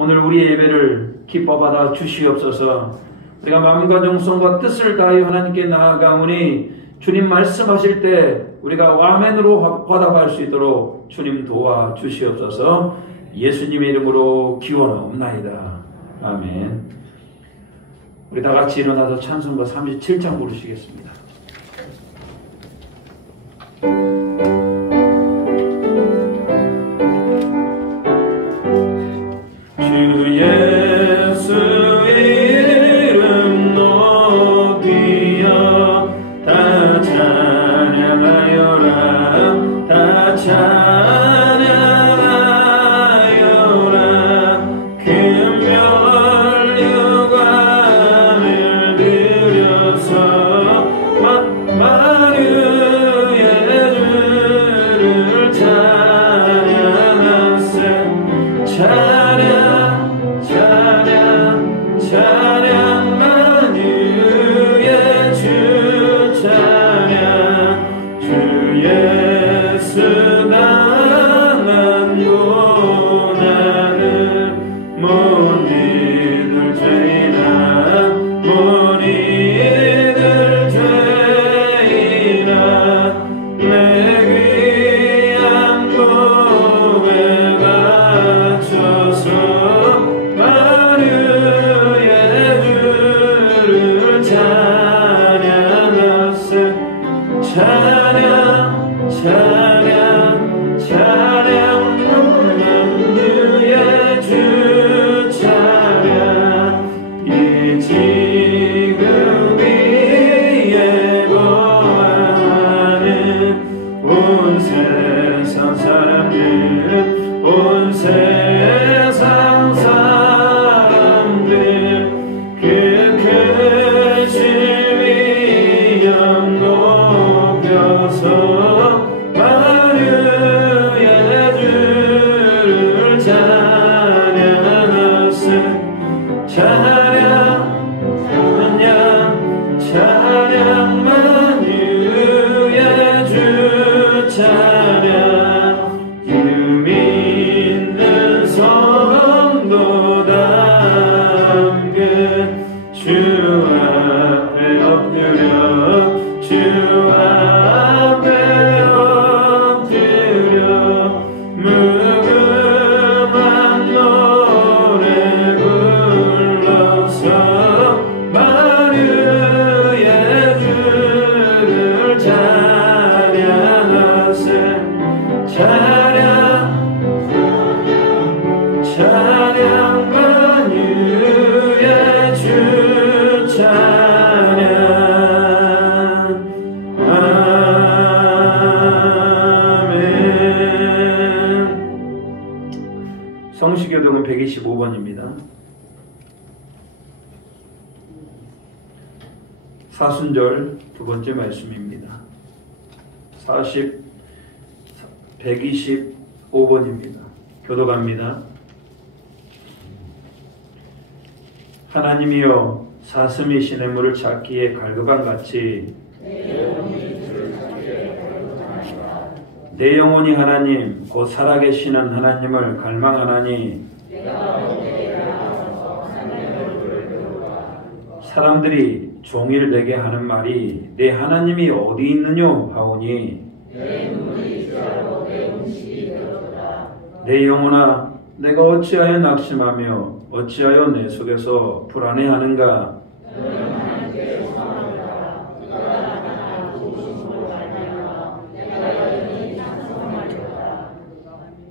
오늘 우리의 예배를 기뻐 받아 주시옵소서. 우리가 마음과 정성과 뜻을 다하여 하나님께 나아가오니 주님 말씀하실 때 우리가 아멘으로 화답할 수 있도록 주님 도와 주시옵소서. 예수님의 이름으로 기원하옵나이다. 아멘. 우리 다 같이 일어나서 찬송가 37장 부르시겠습니다. 주 예수 이름 높이여 다 찬양하여라. 다 찬양하여라. 금별 유관을 들여서 만유의 주를 찬양하세. 찬양 만유의 주 찬양. 주 예수 나는 고난을 못 잊을 죄이나 못 잊을 죄이나 내 귀한 고백 바쳐서 만유의 주를 찬양하세. 찬양 만유의 주 찬양. 이 지금 위에 거하는 온 세상 사람들, 온 세상 사람들 그 크신 위엄 높여서 만유의 주를 찬양하세. 찬양 만유의 주 찬양. 유민들 성도다 함께 주 앞에 엎드려 주 앞에 엎드려 무궁한 노래 불러서 만유의 주를 찬양하세. 찬양 만유의 주 찬양. 아멘. 성시교독은 125번입니다. 사순절 두 번째 말씀입니다. 125번입니다. 교독합니다. 하나님이여 사슴이 시냇물을 찾기에 갈급한 같이 내 영혼이 하나님 곧 살아계시는 하나님을 갈망하나니 사람들이 종일 내게 하는 말이 내 하나님이 어디 있느뇨 하오니 내 영혼아 내가 어찌하여 낙심하며 어찌하여 내 속에서 불안해하는가.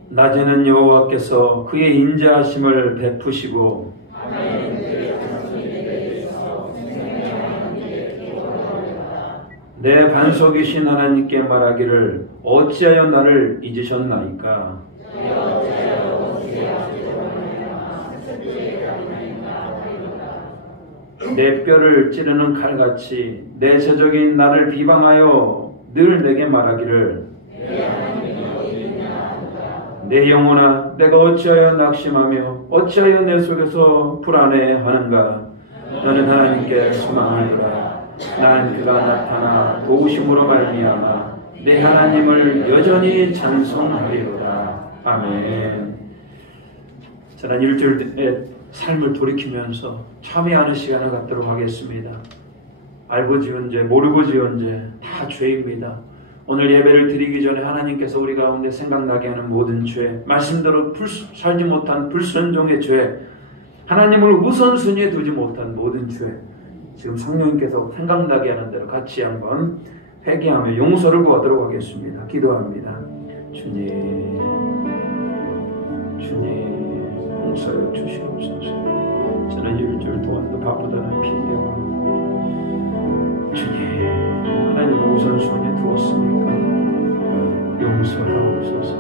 낮에는 여호와께서 그의 인자하심을 베푸시고 내 반석이신 하나님께 말하기를 어찌하여 나를 잊으셨나이까. 내 뼈를 찌르는 칼같이 내 제적인 나를 비방하여 늘 내게 말하기를 내 영혼아 내가 어찌하여 낙심하며 어찌하여 내 속에서 불안해하는가. 너는 하나님께 소망하노라. 난 그가 나타나 도우심으로 말미암아 내 하나님을 여전히 찬송하리로다. 아멘. 지난 일주일의 삶을 돌이키면서 참여하는 시간을 갖도록 하겠습니다. 알고 지은 죄, 모르고 지은 죄 다 죄입니다. 오늘 예배를 드리기 전에 하나님께서 우리 가운데 생각나게 하는 모든 죄, 말씀대로 살지 못한 불순종의 죄, 하나님을 우선순위에 두지 못한 모든 죄, 지금 성령님께서 생각나게 하는 대로 같이 한번 회개하며 용서를 구하도록 하겠습니다. 기도합니다. 주님 용서해 주시옵소서. 저는 일주일 동안도 바쁘다는 핑계와 주님 하나님 우선순위에 두었습니까? 용서하옵소서.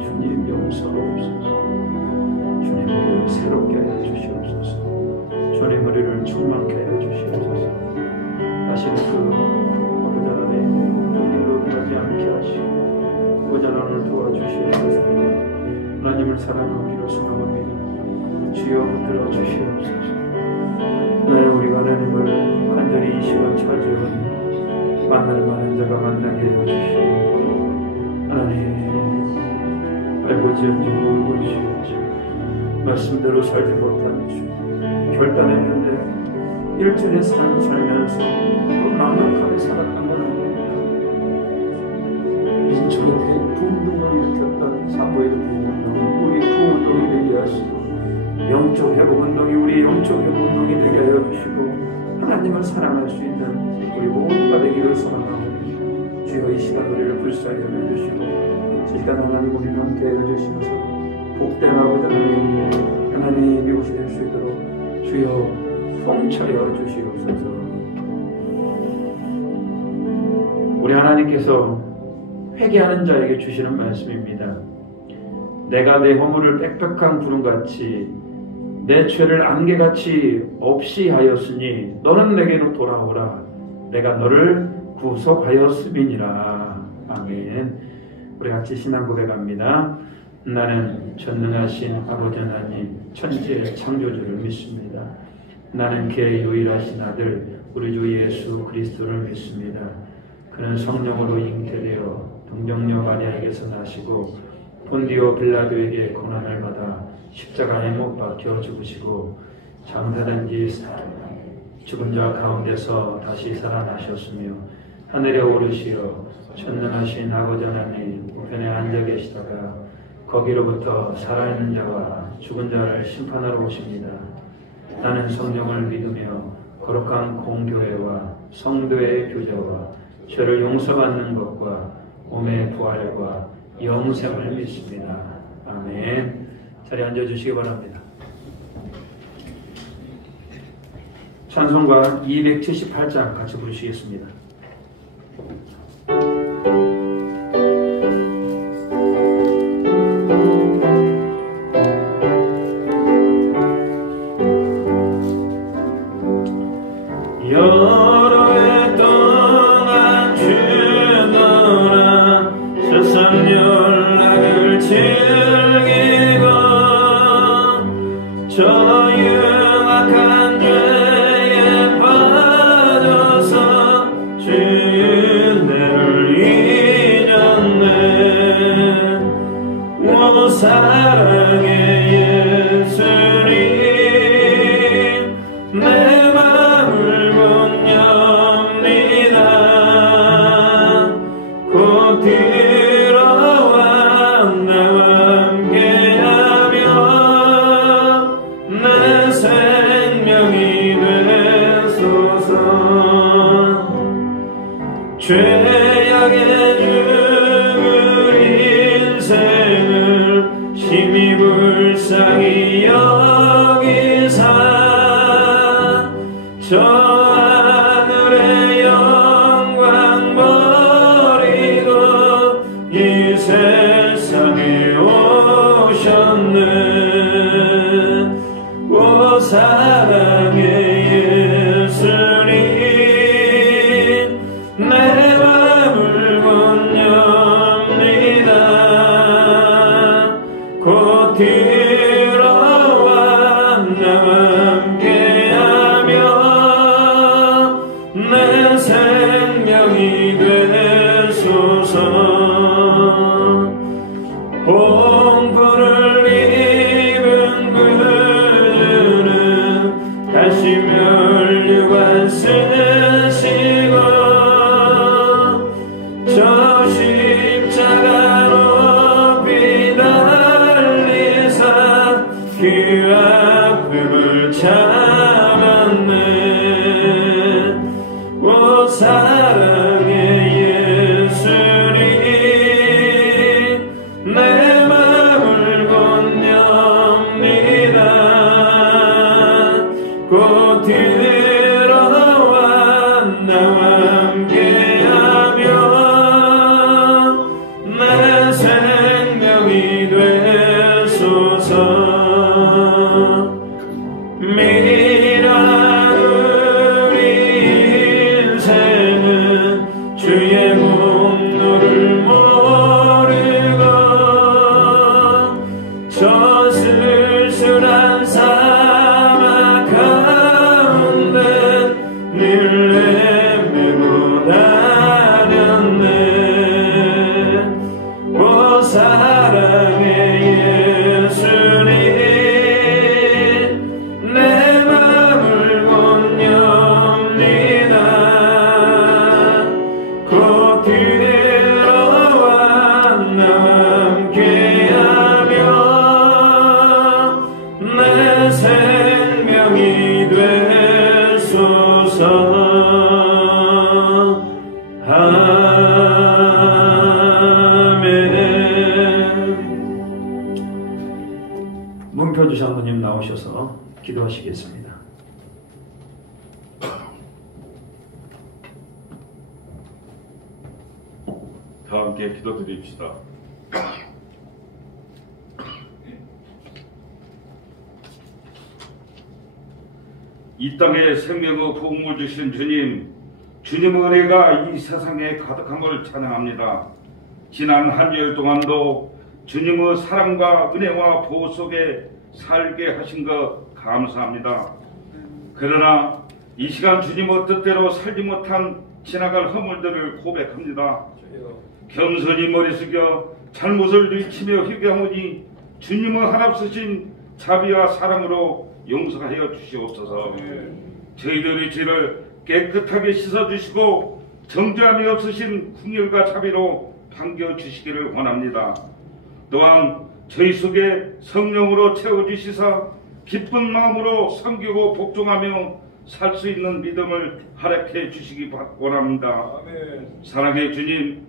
주님 용서하옵소서. 주님 우리를 새롭게 하여 주시옵소서. 주님 우리를 충만케 하여 주시옵소서. 다시는 아버지 하나님 여기로 가지 않게 하시고 고전함을 도와주시옵소서. 하나님을 사랑하기로 소망합니다. 주여 붙들어 주시옵소서. 우리가 하나님을 간절히 이 시간 찾으오니 만날 만한 자가 만나게 해주시고 하나님 알고 지은지 모르고 지은지 말씀대로 살지 못한 주 결단했는데 일주일의 삶 살면서 또 넉넉하게 살았던 건 아닙니까? 인천에 부운동을 일으켰던 사모의 부운동 우리 부운동이 되게 하시고 영적 회복운동이 우리 영적 회복운동이 되게 하여 주시고 하나님을 사랑할 수 있는 우리 모두가 되기를 소망하오니 주여 이 시간 우리를 불쌍히 여겨주시고 이 시간 하나님 우리를 함께 해주시면서 복된 아버지 하나님이 이곳이 될 수 있도록 주여 통찰여 주시옵소서. 우리 하나님께서 회개하는 자에게 주시는 말씀입니다. 내가 내 허물을 빽빽한 구름같이 내 죄를 안개같이 없이 하였으니 너는 내게로 돌아오라. 내가 너를 구속하였음이니라. 아멘. 우리 같이 신앙 고백합니다. 나는 전능하신 아버지 하나님 천지의 창조주를 믿습니다. 나는 그의 유일하신 아들 우리 주 예수 그리스도를 믿습니다. 그는 성령으로 잉태되어 동정녀 마리아에게서 나시고 본디오 빌라도에게 고난을 받아 십자가에 못 박혀 죽으시고 장사된 지 죽은 자 가운데서 다시 살아나셨으며 하늘에 오르시어 전능하신 아버지 하나님 우편에 앉아 계시다가 거기로부터 살아있는 자와 죽은 자를 심판하러 오십니다. 나는 성령을 믿으며 거룩한 공교회와 성도의 교제와 죄를 용서받는 것과 몸의 부활과 영생을 믿습니다. 아멘. 자리에 앉아주시기 바랍니다. 찬송가 278장 같이 부르시겠습니다. 생명이 되소서. 그 아픔을 참았네. 오 사랑의 예수님 내 맘을 건넵니다. 곧 들어와 나와 함께하며 내 생명이 되소서. 미련한 우리 인생은 주의 분노를 모르고 저 쓸쓸한 사막 가운데 늘 내밀고 다녔네. 오 사랑의 예수님 내 맘을 건넵니다. 곧 들어와 나와 함께하며 내 생명이 되소서. 아멘. 문표주 장로님 나오셔서 기도하시겠습니다. 다 함께 기도드립시다. 이 땅에 생명의 복음을 주신 주님, 주님의 은혜가 이 세상에 가득함을 찬양합니다. 지난 한 주일 동안도 주님의 사랑과 은혜와 보호 속에 살게 하신 것 감사합니다. 그러나 이 시간 주님의 뜻대로 살지 못한 지나갈 허물들을 고백합니다. 겸손히 머리 숙여 잘못을 들이치며 회개하오니 주님의 한없으신 자비와 사랑으로 용서하여 주시옵소서. 저희들의 죄를 깨끗하게 씻어주시고 정죄함이 없으신 궁율과 자비로 반겨주시기를 원합니다. 또한 저희 속에 성령으로 채워주시사 기쁜 마음으로 섬기고 복종하며 살 수 있는 믿음을 허락해 주시기 원합니다. 사랑의 주님,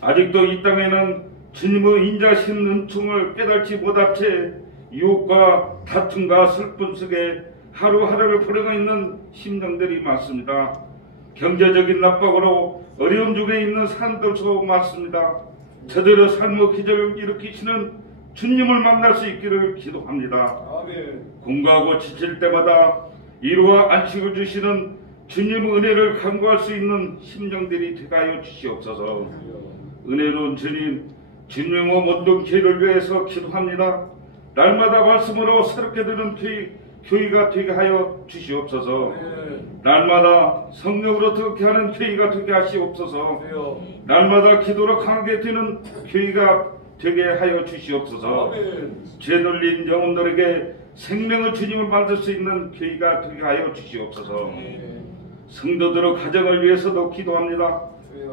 아직도 이 땅에는 주님의 인자신 은총을 깨닫지 못한 채 유혹과 다툼과 슬픔 속에 하루하루를 보내고 있는 심령들이 많습니다. 경제적인 압박으로 어려움 중에 있는 사람들도 많습니다. 저들의 삶의 기적을 일으키시는 주님을 만날 수 있기를 기도합니다. 공부하고 지칠 때마다 위로와 안식을 주시는 주님의 은혜를 간구할 수 있는 심령들이 되게 하여 주시옵소서. 은혜로운 주님, 주님의 모든 교회를 위해서 기도합니다. 날마다 말씀으로 새롭게 되는 교회가 되게 하여 주시옵소서. 날마다 성령으로 듣게 하는 교회가 되게 하시옵소서. 날마다 기도로 강하게 되는 교회가 되게 하여 주시옵소서. 죄 눌린 영혼들에게 생명의 주님을 만들 수 있는 교회가 되게 하여 주시옵소서. 성도들의 가정을 위해서도 기도합니다.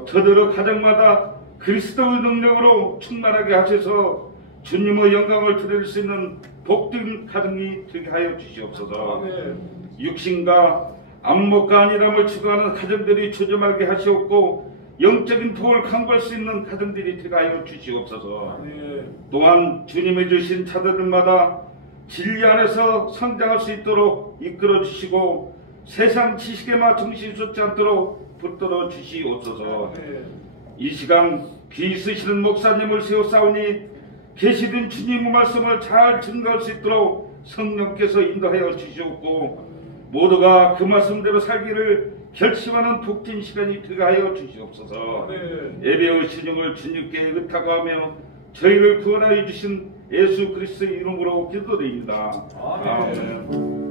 저들의 가정마다 그리스도의 능력으로 충만하게 하셔서 주님의 영광을 드릴 수 있는 복된 가정이 되게 하여 주시옵소서. 육신과 안목과 안일함을 추구하는 가정들이 조점하게 하시옵고 영적인 도를 강구할 수 있는 가정들이 되게 하여 주시옵소서. 또한 주님이 주신 자들마다 진리 안에서 성장할 수 있도록 이끌어 주시고 세상 지식에만 정신 쏟지 않도록 붙들어 주시옵소서. 이 시간 귀 있으시는 목사님을 세워싸우니 계시된 주님의 말씀을 잘 증거할 수 있도록 성령께서 인도하여 주시옵고 모두가 그 말씀대로 살기를 결심하는 복된 시간이 되게 하여 주시옵소서. 예배의 신용을 주님께 의탁하며 저희를 구원하여 주신 예수 그리스도의 이름으로 기도드립니다. 아멘.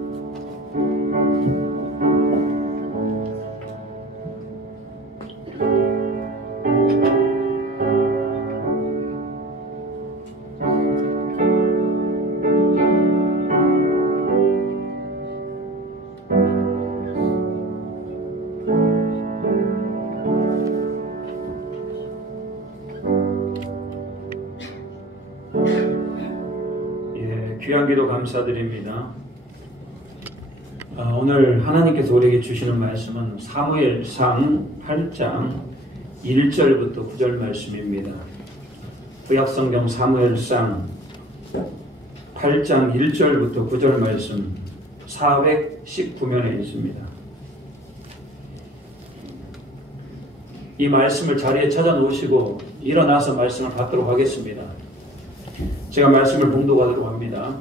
귀한 기도 감사드립니다. 오늘 하나님께서 우리에게 주시는 말씀은 사무엘상 8장 1절부터 9절 말씀입니다. 구약성경 사무엘상 8장 1절부터 9절 말씀 419면에 있습니다. 이 말씀을 자리에 찾아 놓으시고 일어나서 말씀을 받도록 하겠습니다. 제가 말씀을 봉독하도록 합니다.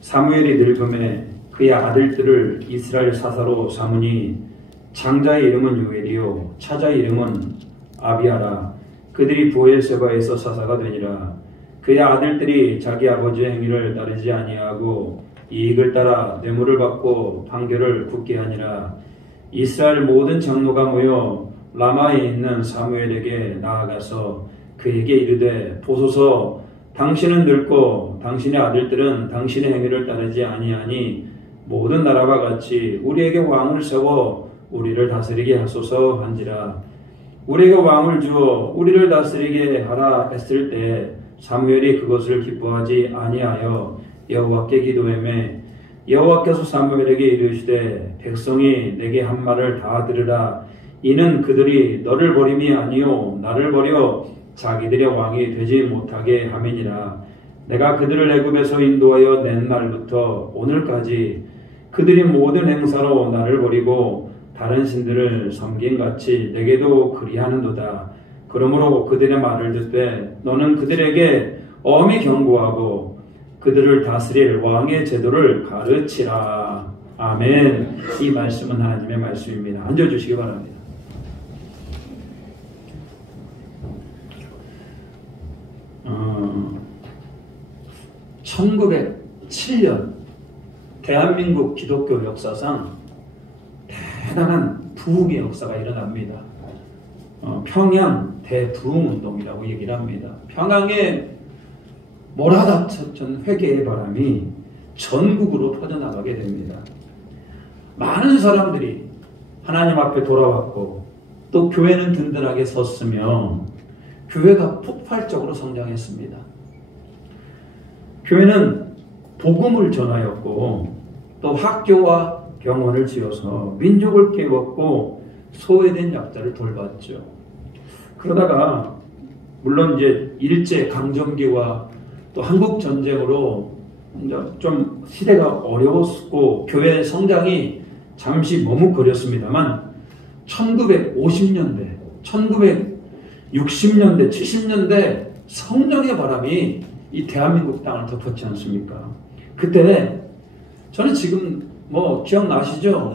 사무엘이 늙음에 그의 아들들을 이스라엘 사사로 삼으니 장자의 이름은 요엘이요 차자의 이름은 아비아라. 그들이 브엘세바에서 사사가 되니라. 그의 아들들이 자기 아버지의 행위를 따르지 아니하고 이익을 따라 뇌물을 받고 판결을 굳게 하니라. 이스라엘 모든 장로가 모여 라마에 있는 사무엘에게 나아가서 그에게 이르되 보소서 당신은 늙고 당신의 아들들은 당신의 행위를 따르지 아니하니 모든 나라와 같이 우리에게 왕을 세워 우리를 다스리게 하소서 한지라. 우리에게 왕을 주어 우리를 다스리게 하라 했을 때 사무엘이 그것을 기뻐하지 아니하여 여호와께 기도하매 여호와께서 사무엘에게 이르시되 백성이 내게 한 말을 다 들으라. 이는 그들이 너를 버림이 아니요 나를 버려 자기들의 왕이 되지 못하게 함이니라. 내가 그들을 애굽에서 인도하여 낸 날부터 오늘까지 그들이 모든 행사로 나를 버리고 다른 신들을 섬김같이 내게도 그리하는도다. 그러므로 그들의 말을 듣되 너는 그들에게 엄히 경고하고 그들을 다스릴 왕의 제도를 가르치라. 아멘. 이 말씀은 하나님의 말씀입니다. 앉아주시기 바랍니다. 1907년 대한민국 기독교 역사상 대단한 부흥의 역사가 일어납니다. 평양 대부흥운동이라고 얘기를 합니다. 평양에 몰아닥쳤던 회개의 바람이 전국으로 퍼져나가게 됩니다. 많은 사람들이 하나님 앞에 돌아왔고 또 교회는 든든하게 섰으며 교회가 폭발적으로 성장했습니다. 교회는 복음을 전하였고 또 학교와 병원을 지어서 민족을 깨웠고 소외된 약자를 돌봤죠. 그러다가 물론 이제 일제 강점기와 또 한국 전쟁으로 좀 시대가 어려웠고 교회 성장이 잠시 머뭇거렸습니다만 1950년대, 1960년대, 70년대 성령의 바람이 이 대한민국 땅을 덮었지 않습니까? 그때 저는 지금 기억나시죠?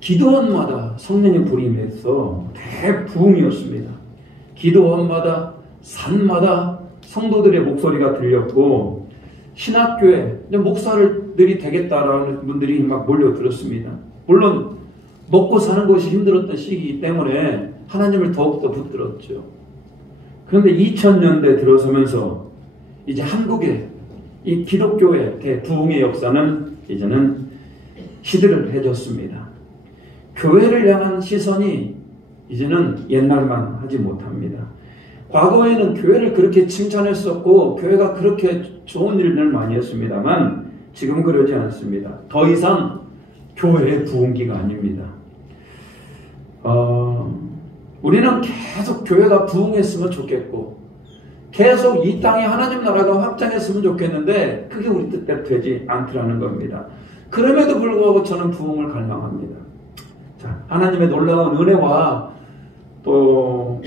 기도원마다 성령의 불이 임해서 대부흥이었습니다. 기도원마다 산마다 성도들의 목소리가 들렸고 신학교에 목사들이 되겠다라는 분들이 막 몰려들었습니다. 물론 먹고 사는 것이 힘들었던 시기이기 때문에 하나님을 더욱더 붙들었죠. 그런데 2000년대 들어서면서 이제 한국의 이 기독교의 대부흥의 역사는 이제는 시들해졌습니다. 교회를 향한 시선이 이제는 옛날만 하지 못합니다. 과거에는 교회를 그렇게 칭찬했었고 교회가 그렇게 좋은 일들을 많이 했습니다만 지금 그러지 않습니다. 더 이상 교회의 부흥기가 아닙니다. 우리는 계속 교회가 부흥했으면 좋겠고 계속 이 땅에 하나님 나라가 확장했으면 좋겠는데 그게 우리 뜻대로 되지 않더라는 겁니다. 그럼에도 불구하고 저는 부흥을 갈망합니다. 자, 하나님의 놀라운 은혜와 또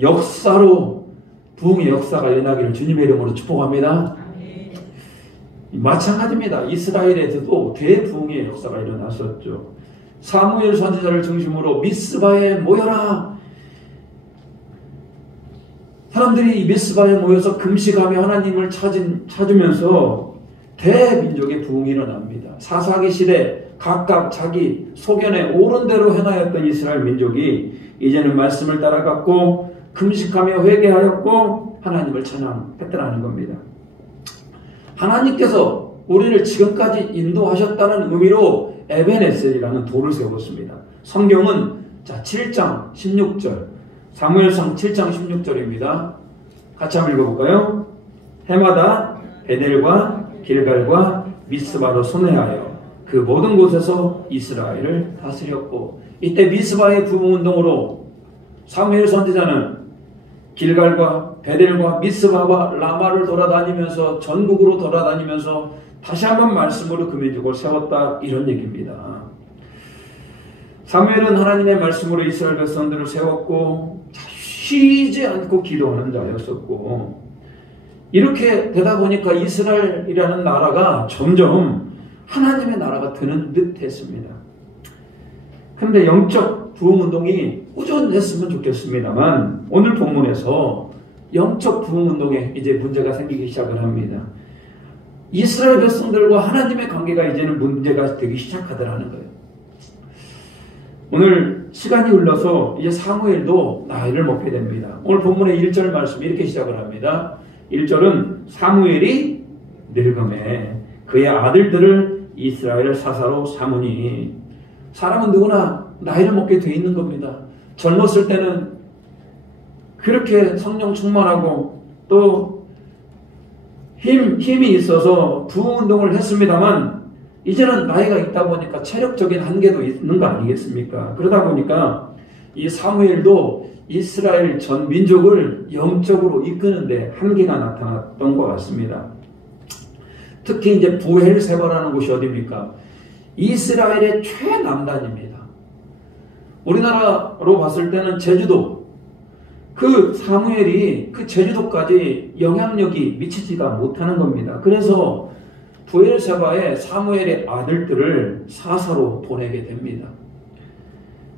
역사로 부흥의 역사가 일어나기를 주님의 이름으로 축복합니다. 마찬가지입니다. 이스라엘에서도 대부흥의 역사가 일어났었죠. 사무엘 선지자를 중심으로 미스바에 모여라. 사람들이 이 미스바에 모여서 금식하며 하나님을 찾으면서 대민족의 부흥이 일어납니다. 사사기 시대 각각 자기 소견에 옳은 대로 행하였던 이스라엘 민족이 이제는 말씀을 따라갔고 금식하며 회개하였고 하나님을 찬양했더라는 겁니다. 하나님께서 우리를 지금까지 인도하셨다는 의미로 에벤에셀이라는 돌을 세웠습니다. 성경은 7장 16절 사무엘상 7장 16절입니다. 같이 한번 읽어볼까요? 해마다 베델과 길갈과 미스바로 순회하여 그 모든 곳에서 이스라엘을 다스렸고, 이때 미스바의 부흥운동으로 사무엘 선지자는 길갈과 베델과 미스바와 라마를 돌아다니면서, 전국으로 돌아다니면서 다시 한번 말씀으로 그 민족을 세웠다, 이런 얘기입니다. 사무엘은 하나님의 말씀으로 이스라엘 백성들을 세웠고 쉬지 않고 기도하는 자였었고, 이렇게 되다 보니까 이스라엘이라는 나라가 점점 하나님의 나라가 되는 듯 했습니다. 그런데 영적 부흥운동이 꾸준했으면 좋겠습니다만, 오늘 본문에서 영적 부흥운동에 이제 문제가 생기기 시작을 합니다. 이스라엘 백성들과 하나님의 관계가 이제는 문제가 되기 시작하더라는 거예요. 오늘 시간이 흘러서 이제 사무엘도 나이를 먹게 됩니다. 오늘 본문의 1절 말씀이 이렇게 시작을 합니다. 1절은 사무엘이 늙음에 그의 아들들을 이스라엘 사사로 삼으니, 사람은 누구나 나이를 먹게 돼 있는 겁니다. 젊었을 때는 그렇게 성령 충만하고 또 힘이 있어서 부흥운동을 했습니다만, 이제는 나이가 있다 보니까 체력적인 한계도 있는 거 아니겠습니까? 그러다 보니까 이 사무엘도 이스라엘 전 민족을 영적으로 이끄는데 한계가 나타났던 것 같습니다. 특히 이제 부엘세바라는 곳이 어디입니까? 이스라엘의 최남단입니다. 우리나라로 봤을 때는 제주도, 그 사무엘이 그 제주도까지 영향력이 미치지가 못하는 겁니다. 그래서 부엘세바에 사무엘의 아들들을 사사로 보내게 됩니다.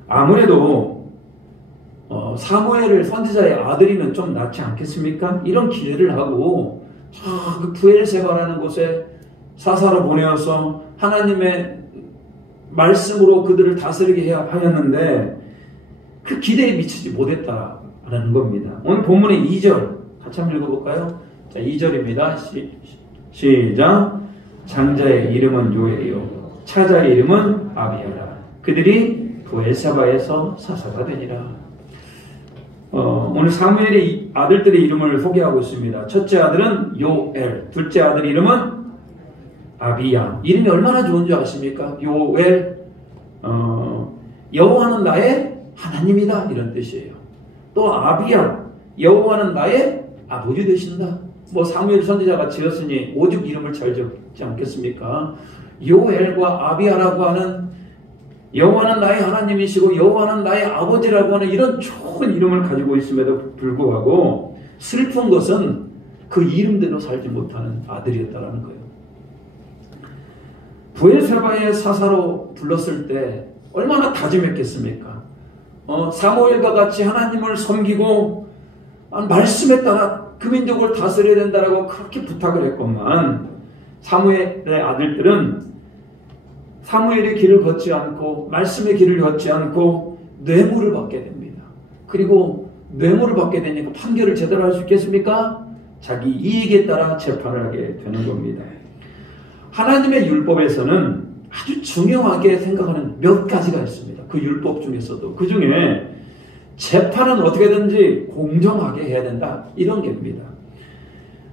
아무래도 사무엘을 선지자의 아들이면 좀 낫지 않겠습니까? 이런 기대를 하고 그 부엘세바라는 곳에 사사로 보내어서 하나님의 말씀으로 그들을 다스리게 하였는데 그 기대에 미치지 못했다라는 겁니다. 오늘 본문의 2절 같이 한번 읽어볼까요? 자, 2절입니다. 시작. 장자의 이름은 요엘이요 차자의 이름은 아비야라. 그들이 부엘세바에서 사사가 되니라. 오늘 사무엘의 아들들의 이름을 소개하고 있습니다. 첫째 아들은 요엘, 둘째 아들 이름은 아비야. 이름이 얼마나 좋은지 아십니까? 요엘, 여호와는 나의 하나님이다, 이런 뜻이에요. 또 아비야, 여호와는 나의 아버지 되신다. 뭐 사무엘 선지자가 지었으니 오죽 이름을 잘 지었지 않겠습니까? 요엘과 아비야라고 하는, 여호와는 나의 하나님이시고 여호와는 나의 아버지라고 하는 이런 좋은 이름을 가지고 있음에도 불구하고 슬픈 것은 그 이름대로 살지 못하는 아들이었다는 거예요. 부엘세바의 사사로 불렀을 때 얼마나 다짐했겠습니까? 사무엘과 같이 하나님을 섬기고 말씀에 따라 그 민족을 다스려야 된다라고 그렇게 부탁을 했건만, 사무엘의 아들들은 사무엘의 길을 걷지 않고 말씀의 길을 걷지 않고 뇌물을 받게 됩니다. 그리고 뇌물을 받게 되니까 판결을 제대로 할 수 있겠습니까? 자기 이익에 따라 재판을 하게 되는 겁니다. 하나님의 율법에서는 아주 중요하게 생각하는 몇 가지가 있습니다. 그 율법 중에서도 그 중에 재판은 어떻게든지 공정하게 해야 된다, 이런 게입니다.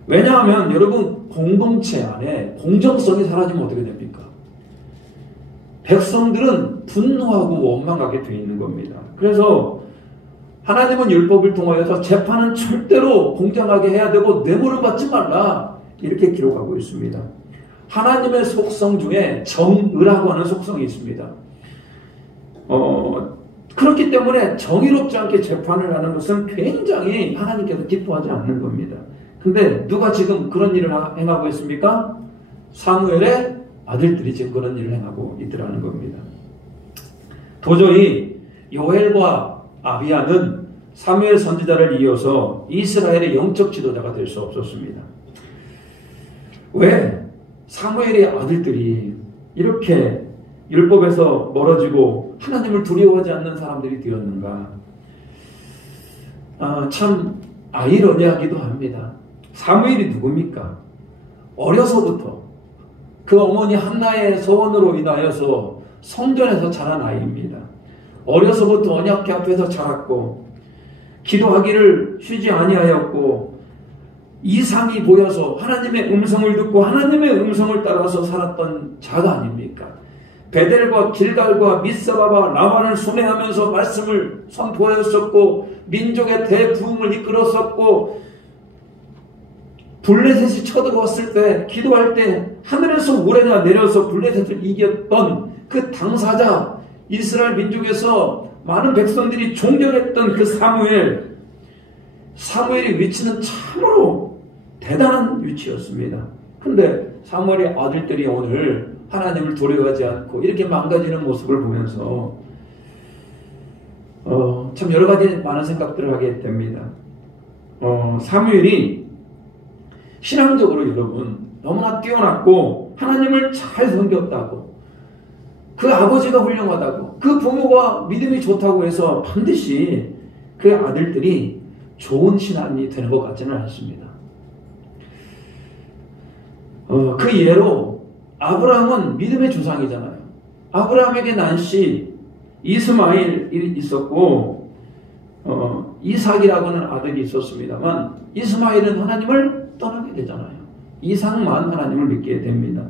왜냐하면 여러분, 공동체 안에 공정성이 사라지면 어떻게 됩니까? 백성들은 분노하고 원망하게 되어 있는 겁니다. 그래서 하나님은 율법을 통하여서 재판은 절대로 공정하게 해야 되고 뇌물을 받지 말라, 이렇게 기록하고 있습니다. 하나님의 속성 중에 정의라고 하는 속성이 있습니다. 그렇기 때문에 정의롭지 않게 재판을 하는 것은 굉장히 하나님께서 기뻐하지 않는 겁니다. 근데 누가 지금 그런 일을 행하고 있습니까? 사무엘의 아들들이 지금 그런 일을 행하고 있더라는 겁니다. 도저히 요엘과 아비야는 사무엘 선지자를 이어서 이스라엘의 영적 지도자가 될 수 없었습니다. 왜? 사무엘의 아들들이 이렇게 율법에서 멀어지고 하나님을 두려워하지 않는 사람들이 되었는가? 참 아이러니하기도 합니다. 사무엘이 누굽니까? 어려서부터 그 어머니 한나의 소원으로 인하여서 성전에서 자란 아이입니다. 어려서부터 언약궤 앞에서 자랐고 기도하기를 쉬지 아니하였고 이상이 보여서 하나님의 음성을 듣고 하나님의 음성을 따라서 살았던 자가 아닙니까? 베델과 길갈과 미스바와 라반을 순회하면서 말씀을 선포하였었고 민족의 대부흥을 이끌었었고 블레셋이 쳐들어왔을 때 기도할 때 하늘에서 우레가 내려서 블레셋을 이겼던 그 당사자, 이스라엘 민족에서 많은 백성들이 존경했던 그 사무엘의 위치는 참으로 대단한 위치였습니다. 근데 사무엘의 아들들이 오늘 하나님을 두려워하지 않고 이렇게 망가지는 모습을 보면서 참 여러 가지 많은 생각들을 하게 됩니다. 사무엘이 신앙적으로 여러분 너무나 뛰어났고 하나님을 잘 섬겼다고, 그 아버지가 훌륭하다고, 그 부모가 믿음이 좋다고 해서 반드시 그 아들들이 좋은 신앙이 되는 것 같지는 않습니다. 그 예로 아브라함은 믿음의 조상이잖아요. 아브라함에게 난시 이스마엘이 있었고 이삭이라고는 아들이 있었습니다만 이스마엘은 하나님을 떠나게 되잖아요. 이삭만 하나님을 믿게 됩니다.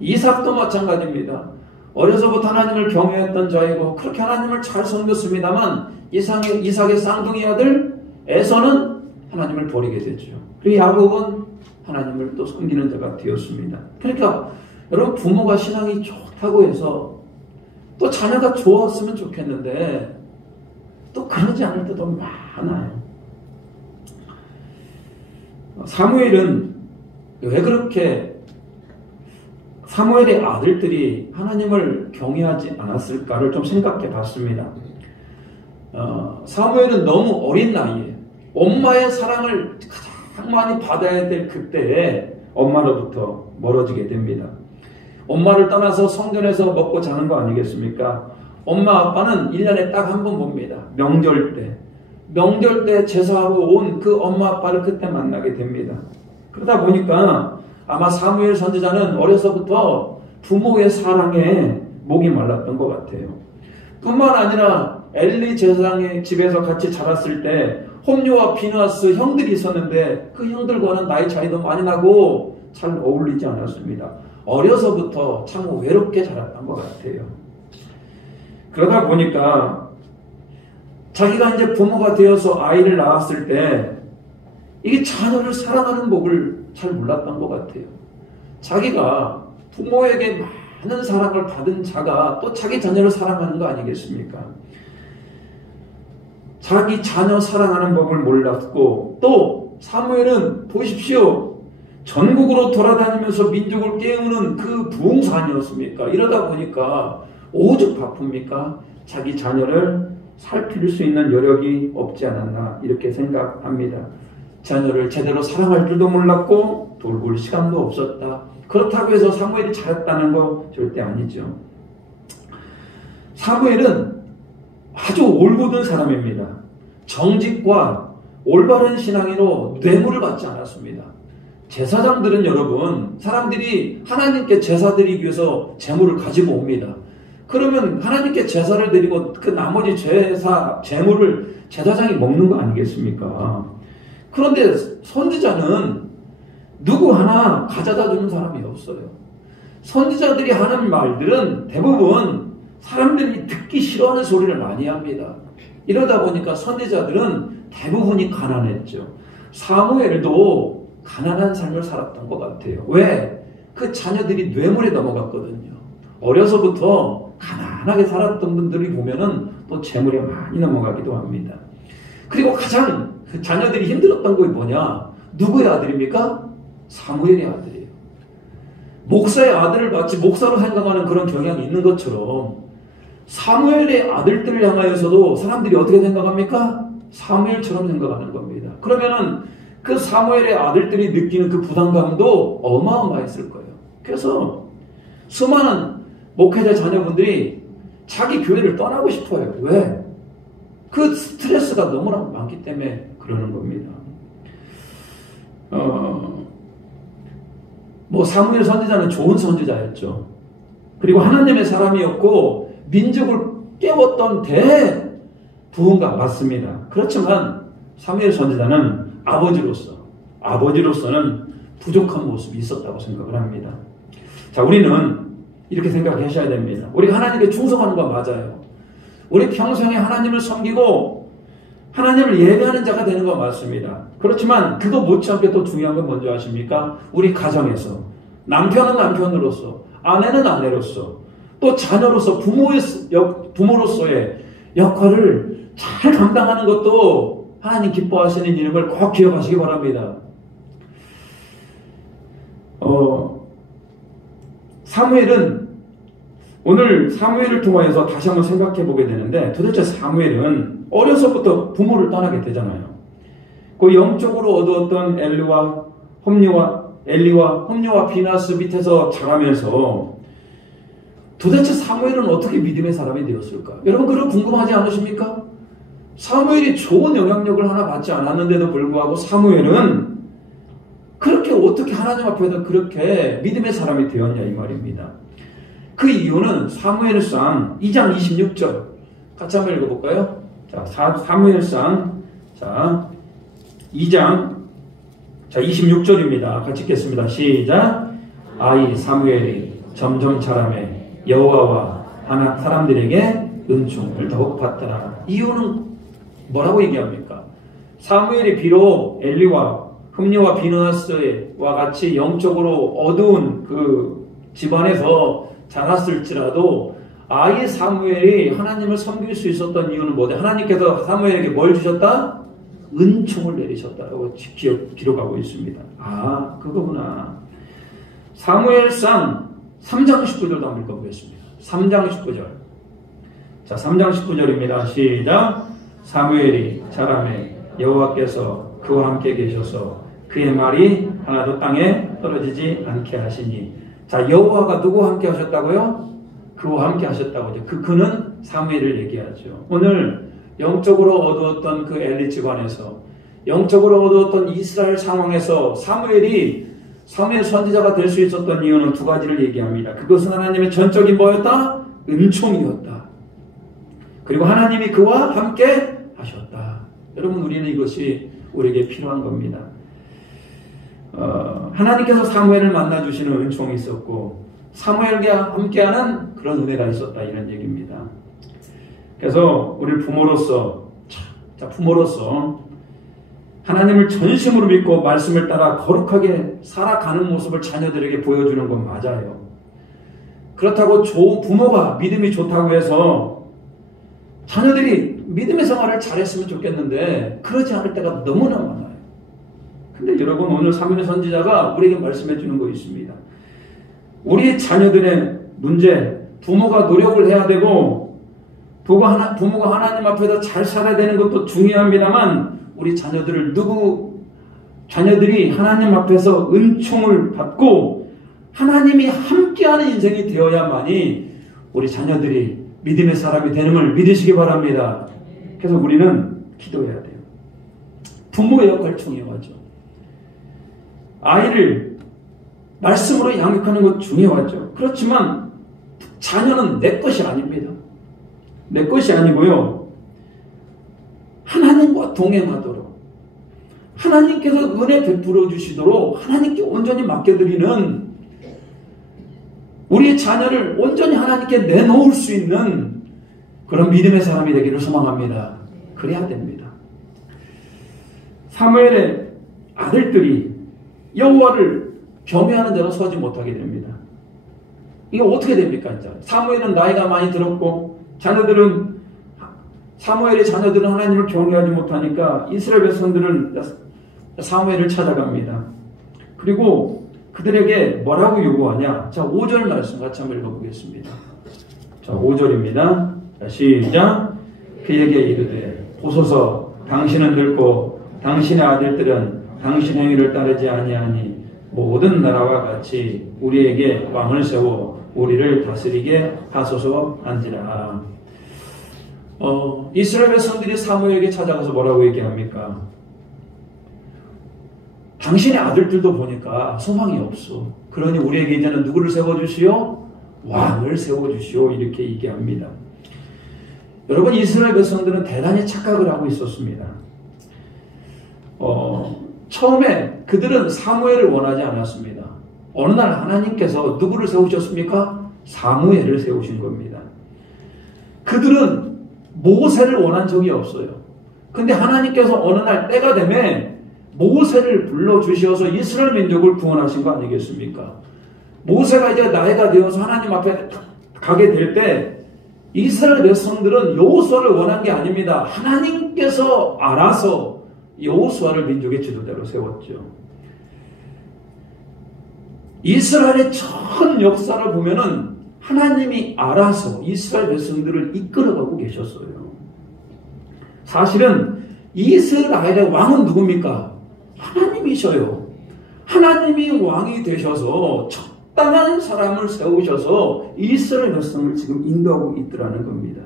이삭도 마찬가지입니다. 어려서부터 하나님을 경외했던 자이고 그렇게 하나님을 잘 섬겼습니다만 이삭의 쌍둥이 아들 에서는 하나님을 버리게 되죠. 그리고 야곱은 하나님을 또 섬기는 자가 되었습니다. 그러니까 여러분, 부모가 신앙이 좋다고 해서 또 자녀가 좋았으면 좋겠는데 또 그러지 않을 때도 많아요. 사무엘은 왜 그렇게 사무엘의 아들들이 하나님을 경외하지 않았을까를 좀 생각해 봤습니다. 사무엘은 너무 어린 나이에 엄마의 사랑을 가장 많이 받아야 될 그때에 엄마로부터 멀어지게 됩니다. 엄마를 떠나서 성전에서 먹고 자는 거 아니겠습니까? 엄마 아빠는 1년에 딱 한 번 봅니다. 명절 때 제사하고 온 그 엄마 아빠를 그때 만나게 됩니다. 그러다 보니까 아마 사무엘 선지자는 어려서부터 부모의 사랑에 목이 말랐던 것 같아요. 뿐만 아니라 엘리 제사장의 집에서 같이 자랐을 때 홈리와 비느하스 형들이 있었는데 그 형들과는 나이 차이도 많이 나고 잘 어울리지 않았습니다. 어려서부터 참 외롭게 자랐던 것 같아요. 그러다 보니까 자기가 이제 부모가 되어서 아이를 낳았을 때 이게 자녀를 사랑하는 법을 잘 몰랐던 것 같아요. 자기가 부모에게 많은 사랑을 받은 자가 또 자기 자녀를 사랑하는 거 아니겠습니까? 자기 자녀 사랑하는 법을 몰랐고, 또 사무엘은 보십시오. 전국으로 돌아다니면서 민족을 깨우는 그 부흥사니였습니까? 이러다 보니까 오죽 바쁩니까? 자기 자녀를 살필 수 있는 여력이 없지 않았나 이렇게 생각합니다. 자녀를 제대로 사랑할 줄도 몰랐고 돌볼 시간도 없었다. 그렇다고 해서 사무엘이 잘했다는 거 절대 아니죠. 사무엘은 아주 올곧은 사람입니다. 정직과 올바른 신앙으로 뇌물을 받지 않았습니다. 제사장들은 여러분, 사람들이 하나님께 제사 드리기 위해서 제물을 가지고 옵니다. 그러면 하나님께 제사를 드리고 그 나머지 제물을 제사장이 먹는 거 아니겠습니까? 그런데 선지자는 누구 하나 가져다 주는 사람이 없어요. 선지자들이 하는 말들은 대부분 사람들이 듣기 싫어하는 소리를 많이 합니다. 이러다 보니까 선지자들은 대부분이 가난했죠. 사무엘도 가난한 삶을 살았던 것 같아요. 왜? 그 자녀들이 뇌물에 넘어갔거든요. 어려서부터 가난하게 살았던 분들이 보면은 또 재물에 많이 넘어가기도 합니다. 그리고 가장 그 자녀들이 힘들었던 게 뭐냐? 누구의 아들입니까? 사무엘의 아들이에요. 목사의 아들을 마치 목사로 생각하는 그런 경향이 있는 것처럼 사무엘의 아들들을 향하여서도 사람들이 어떻게 생각합니까? 사무엘처럼 생각하는 겁니다. 그러면은 그 사무엘의 아들들이 느끼는 그 부담감도 어마어마했을 거예요. 그래서 수많은 목회자 자녀분들이 자기 교회를 떠나고 싶어요. 왜? 그 스트레스가 너무나 많기 때문에 그러는 겁니다. 사무엘 선지자는 좋은 선지자였죠. 그리고 하나님의 사람이었고 민족을 깨웠던 대부흥가 맞습니다. 그렇지만 사무엘 선지자는 아버지로서 아버지로서는 부족한 모습이 있었다고 생각을 합니다. 자, 우리는 이렇게 생각하셔야 됩니다. 우리가 하나님께 충성하는 건 맞아요. 우리 평생에 하나님을 섬기고 하나님을 예배하는 자가 되는 건 맞습니다. 그렇지만 그거 못지않게 또 중요한 건 뭔지 아십니까? 우리 가정에서 남편은 남편으로서, 아내는 아내로서, 또 자녀로서 부모로서의 역할을 잘 감당하는 것도 하나님 기뻐하시는 일임을 꼭 기억하시기 바랍니다. 사무엘은 오늘 사무엘을 통해서 다시 한번 생각해 보게 되는데, 도대체 사무엘은 어려서부터 부모를 떠나게 되잖아요. 그 영적으로 얻었던 엘리와 홈리와 비나스 밑에서 자라면서 도대체 사무엘은 어떻게 믿음의 사람이 되었을까? 여러분, 그런 궁금하지 않으십니까? 사무엘이 좋은 영향력을 하나 받지 않았는데도 불구하고 사무엘은 그렇게 어떻게 하나님 앞에서 그렇게 믿음의 사람이 되었냐 이 말입니다. 그 이유는 사무엘상 2장 26절 같이 한번 읽어볼까요? 자, 사무엘상 2장 26절입니다. 같이 읽겠습니다. 시작. 아이 사무엘이 점점 자라매 여호와와 사람들에게 은총을 더욱 받더라. 이유는 뭐라고 얘기합니까? 사무엘이 비록 엘리와 흠리와 비느하스와 같이 영적으로 어두운 그 집안에서 자랐을지라도 아이 사무엘이 하나님을 섬길 수 있었던 이유는 뭐냐? 하나님께서 사무엘에게 뭘 주셨다? 은총을 내리셨다고 기록하고 있습니다. 아, 그거구나. 사무엘상 3장 19절도 한번 읽어보겠습니다. 3장 19절. 자, 3장 19절입니다. 시작. 사무엘이 자라매 여호와께서 그와 함께 계셔서 그의 말이 하나도 땅에 떨어지지 않게 하시니. 자, 여호와가 누구와 함께 하셨다고요? 그와 함께 하셨다고. 그는 사무엘을 얘기하죠. 오늘 영적으로 어두웠던 그 엘리 집안에서, 영적으로 어두웠던 이스라엘 상황에서 사무엘 선지자가 될 수 있었던 이유는 두 가지를 얘기합니다. 그것은 하나님의 전적인 뭐였다? 은총이었다. 그리고 하나님이 그와 함께 하셨다. 여러분, 우리는 이것이 우리에게 필요한 겁니다. 하나님께서 사무엘을 만나주시는 은총이 있었고 사무엘과 함께하는 그런 은혜가 있었다, 이런 얘기입니다. 그래서 우리 부모로서 하나님을 전심으로 믿고 말씀을 따라 거룩하게 살아가는 모습을 자녀들에게 보여주는 건 맞아요. 그렇다고 부모가 믿음이 좋다고 해서 자녀들이 믿음의 생활을 잘했으면 좋겠는데 그러지 않을 때가 너무나 많아요. 근데 여러분, 오늘 사무엘 선지자가 우리에게 말씀해 주는 거 있습니다. 우리 자녀들의 문제, 부모가 노력을 해야 되고 부모가 하나님 앞에서 잘 살아야 되는 것도 중요합니다만, 우리 자녀들이 하나님 앞에서 은총을 받고 하나님이 함께하는 인생이 되어야만이 우리 자녀들이 믿음의 사람이 되는 걸 믿으시기 바랍니다. 그래서 우리는 기도해야 돼요. 부모의 역할 중요하죠. 아이를 말씀으로 양육하는 것 중요하죠. 그렇지만 자녀는 내 것이 아닙니다. 내 것이 아니고요, 하나님과 동행하도록, 하나님께서 은혜 베풀어 주시도록 하나님께 온전히 맡겨드리는, 우리의 자녀를 온전히 하나님께 내놓을 수 있는 그런 믿음의 사람이 되기를 소망합니다. 그래야 됩니다. 사무엘의 아들들이 여호와를 경외하는 자로 서지 못하게 됩니다. 이게 어떻게 됩니까? 이제 사무엘은 나이가 많이 들었고 사무엘의 자녀들은 하나님을 경외하지 못하니까 이스라엘 백성들은 사무엘을 찾아갑니다. 그리고 그들에게 뭐라고 요구하냐? 자, 5절 말씀 같이 한번 읽어보겠습니다. 자, 5절입니다. 자, 시작. 그에게 이르되 보소서, 당신은 늙고 당신의 아들들은 당신 행위를 따르지 아니하니 모든 나라와 같이 우리에게 왕을 세워 우리를 다스리게 하소서 한지라. 이스라엘 백성들이 사무엘에게 찾아가서 뭐라고 얘기합니까? 당신의 아들들도 보니까 소망이 없어. 그러니 우리에게 이제는 누구를 세워주시오? 왕을 세워주시오. 이렇게 얘기합니다. 여러분, 이스라엘 백성들은 대단히 착각을 하고 있었습니다. 처음에 그들은 사무엘을 원하지 않았습니다. 어느 날 하나님께서 누구를 세우셨습니까? 사무엘을 세우신 겁니다. 그들은 모세를 원한 적이 없어요. 근데 하나님께서 어느 날 때가 되면 모세를 불러주셔서 이스라엘 민족을 구원하신 거 아니겠습니까? 모세가 이제 나이가 되어서 하나님 앞에 가게 될 때 이스라엘 백성들은 여호수아를 원한 게 아닙니다. 하나님께서 알아서 여호수아를 민족의 지도자로 세웠죠. 이스라엘의 전 역사를 보면은 하나님이 알아서 이스라엘 백성들을 이끌어가고 계셨어요. 사실은 이스라엘의 왕은 누굽니까? 하나님이셔요. 하나님이 왕이 되셔서 적당한 사람을 세우셔서 이스라엘 백성을 지금 인도하고 있더라는 겁니다.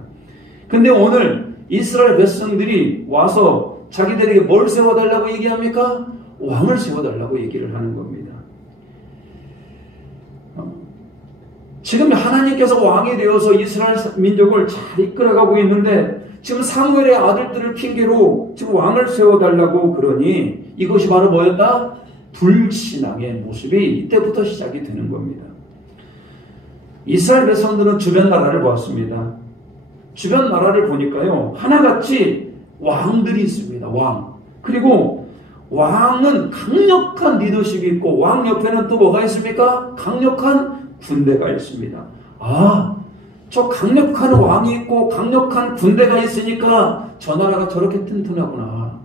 근데 오늘 이스라엘 백성들이 와서 자기들에게 뭘 세워달라고 얘기합니까? 왕을 세워달라고 얘기를 하는 겁니다. 지금 하나님께서 왕이 되어서 이스라엘 민족을 잘 이끌어가고 있는데 지금 사무엘의 아들들을 핑계로 지금 왕을 세워달라고 그러니 이것이 바로 뭐였다? 불신앙의 모습이 이때부터 시작이 되는 겁니다. 이스라엘 백성들은 주변 나라를 보았습니다. 주변 나라를 보니까요, 하나같이 왕들이 있습니다. 왕. 그리고 왕은 강력한 리더십이 있고 왕 옆에는 또 뭐가 있습니까? 강력한 군대가 있습니다. 아, 저 강력한 왕이 있고 강력한 군대가 있으니까 저 나라가 저렇게 튼튼하구나.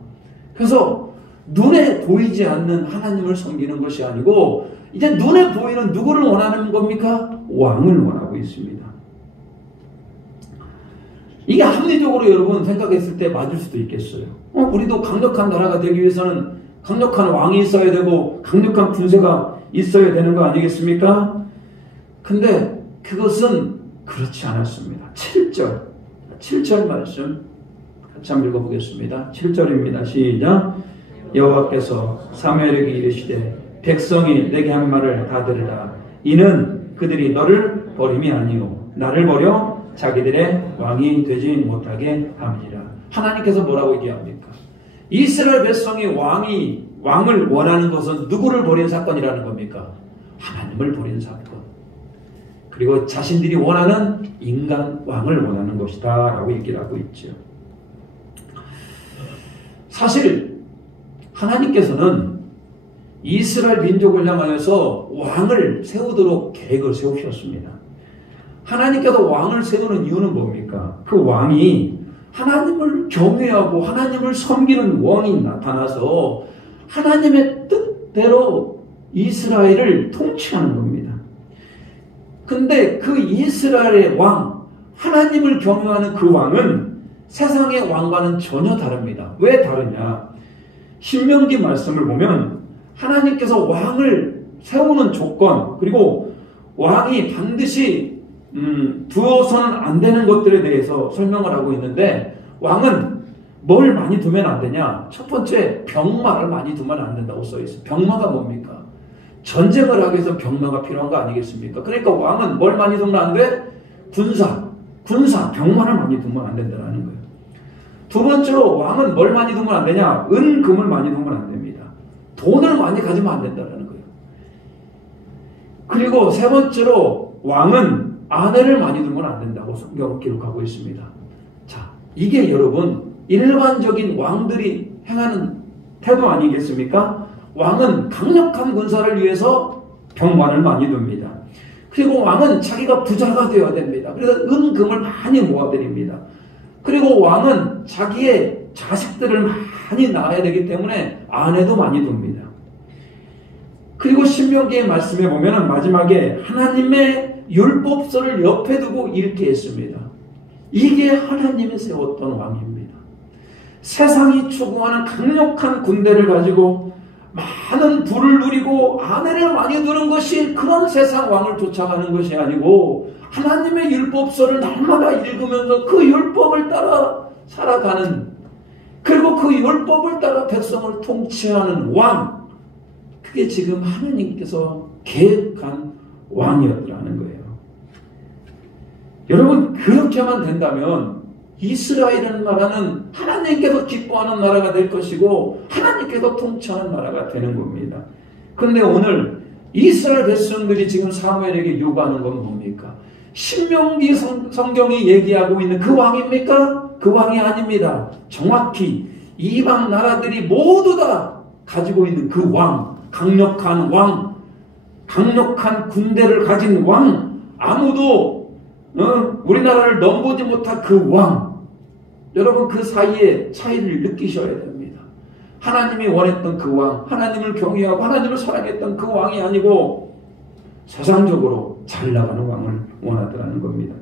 그래서 눈에 보이지 않는 하나님을 섬기는 것이 아니고 이제 눈에 보이는 누구를 원하는 겁니까? 왕을 원하고 있습니다. 이게 합리적으로 여러분 생각했을 때 맞을 수도 있겠어요. 우리도 강력한 나라가 되기 위해서는 강력한 왕이 있어야 되고 강력한 군세가 있어야 되는 거 아니겠습니까? 근데 그것은 그렇지 않았습니다. 7절 말씀 같이 한번 읽어보겠습니다. 7절입니다. 시작. 여호와께서 사무엘에게 이르시되 백성이 내게 한 말을 다 들으라. 이는 그들이 너를 버림이 아니요 나를 버려 자기들의 왕이 되지 못하게 함이니라. 하나님께서 뭐라고 얘기합니까? 이스라엘 백성이 왕을 원하는 것은 누구를 버린 사건이라는 겁니까? 하나님을 버린 사건. 그리고 자신들이 원하는 인간 왕을 원하는 것이다 라고 얘기를 하고 있죠. 사실 하나님께서는 이스라엘 민족을 향하여서 왕을 세우도록 계획을 세우셨습니다. 하나님께서 왕을 세우는 이유는 뭡니까? 그 왕이 하나님을 경외하고 하나님을 섬기는 왕이 나타나서 하나님의 뜻대로 이스라엘을 통치하는 겁니다. 근데 그 이스라엘의 왕, 하나님을 경외하는 그 왕은 세상의 왕과는 전혀 다릅니다. 왜 다르냐? 신명기 말씀을 보면 하나님께서 왕을 세우는 조건, 그리고 왕이 반드시 두어서는 안 되는 것들에 대해서 설명을 하고 있는데, 왕은 뭘 많이 두면 안 되냐? 첫 번째, 병마를 많이 두면 안 된다고 써있어요. 병마가 뭡니까? 전쟁을 하기 위해서 병마가 필요한 거 아니겠습니까? 그러니까 왕은 뭘 많이 두면 안 돼? 군사, 병마를 많이 두면 안 된다는 거예요. 두 번째로 왕은 뭘 많이 두면 안 되냐? 금을 많이 두면 안 됩니다. 돈을 많이 가지면 안 된다는 거예요. 그리고 세 번째로 왕은 아내를 많이 두면 안 된다고 성경은 기록하고 있습니다. 자, 이게 여러분 일반적인 왕들이 행하는 태도 아니겠습니까? 왕은 강력한 군사를 위해서 병관을 많이 둡니다. 그리고 왕은 자기가 부자가 되어야 됩니다. 그래서 금을 많이 모아드립니다. 그리고 왕은 자기의 자식들을 많이 낳아야 되기 때문에 아내도 많이 둡니다. 그리고 신명기의 말씀에 보면 마지막에 하나님의 율법서를 옆에 두고 읽게 했습니다. 이게 하나님이 세웠던 왕입니다. 세상이 추구하는 강력한 군대를 가지고 많은 부를 누리고 아내를 많이 두는 것이 그런 세상 왕을 쫓아가는 것이 아니고 하나님의 율법서를 날마다 읽으면서 그 율법을 따라 살아가는, 그리고 그 율법을 따라 백성을 통치하는 왕, 그게 지금 하나님께서 계획한 왕이었다는 거예요. 여러분, 그렇게만 된다면 이스라엘은 말하는 하나님께서 기뻐하는 나라가 될 것이고 하나님께서 통치하는 나라가 되는 겁니다. 그런데 오늘 이스라엘 백성들이 지금 사무엘에게 요구하는 건 뭡니까? 신명기 성경이 얘기하고 있는 그 왕입니까? 그 왕이 아닙니다. 정확히 이방 나라들이 모두 다 가지고 있는 그 왕, 강력한 왕, 강력한 군대를 가진 왕, 아무도 우리나라를 넘보지 못한 그 왕. 여러분 그 사이에 차이를 느끼셔야 됩니다. 하나님이 원했던 그 왕, 하나님을 경외하고 하나님을 사랑했던 그 왕이 아니고 세상적으로 잘 나가는 왕을 원하더라는 겁니다.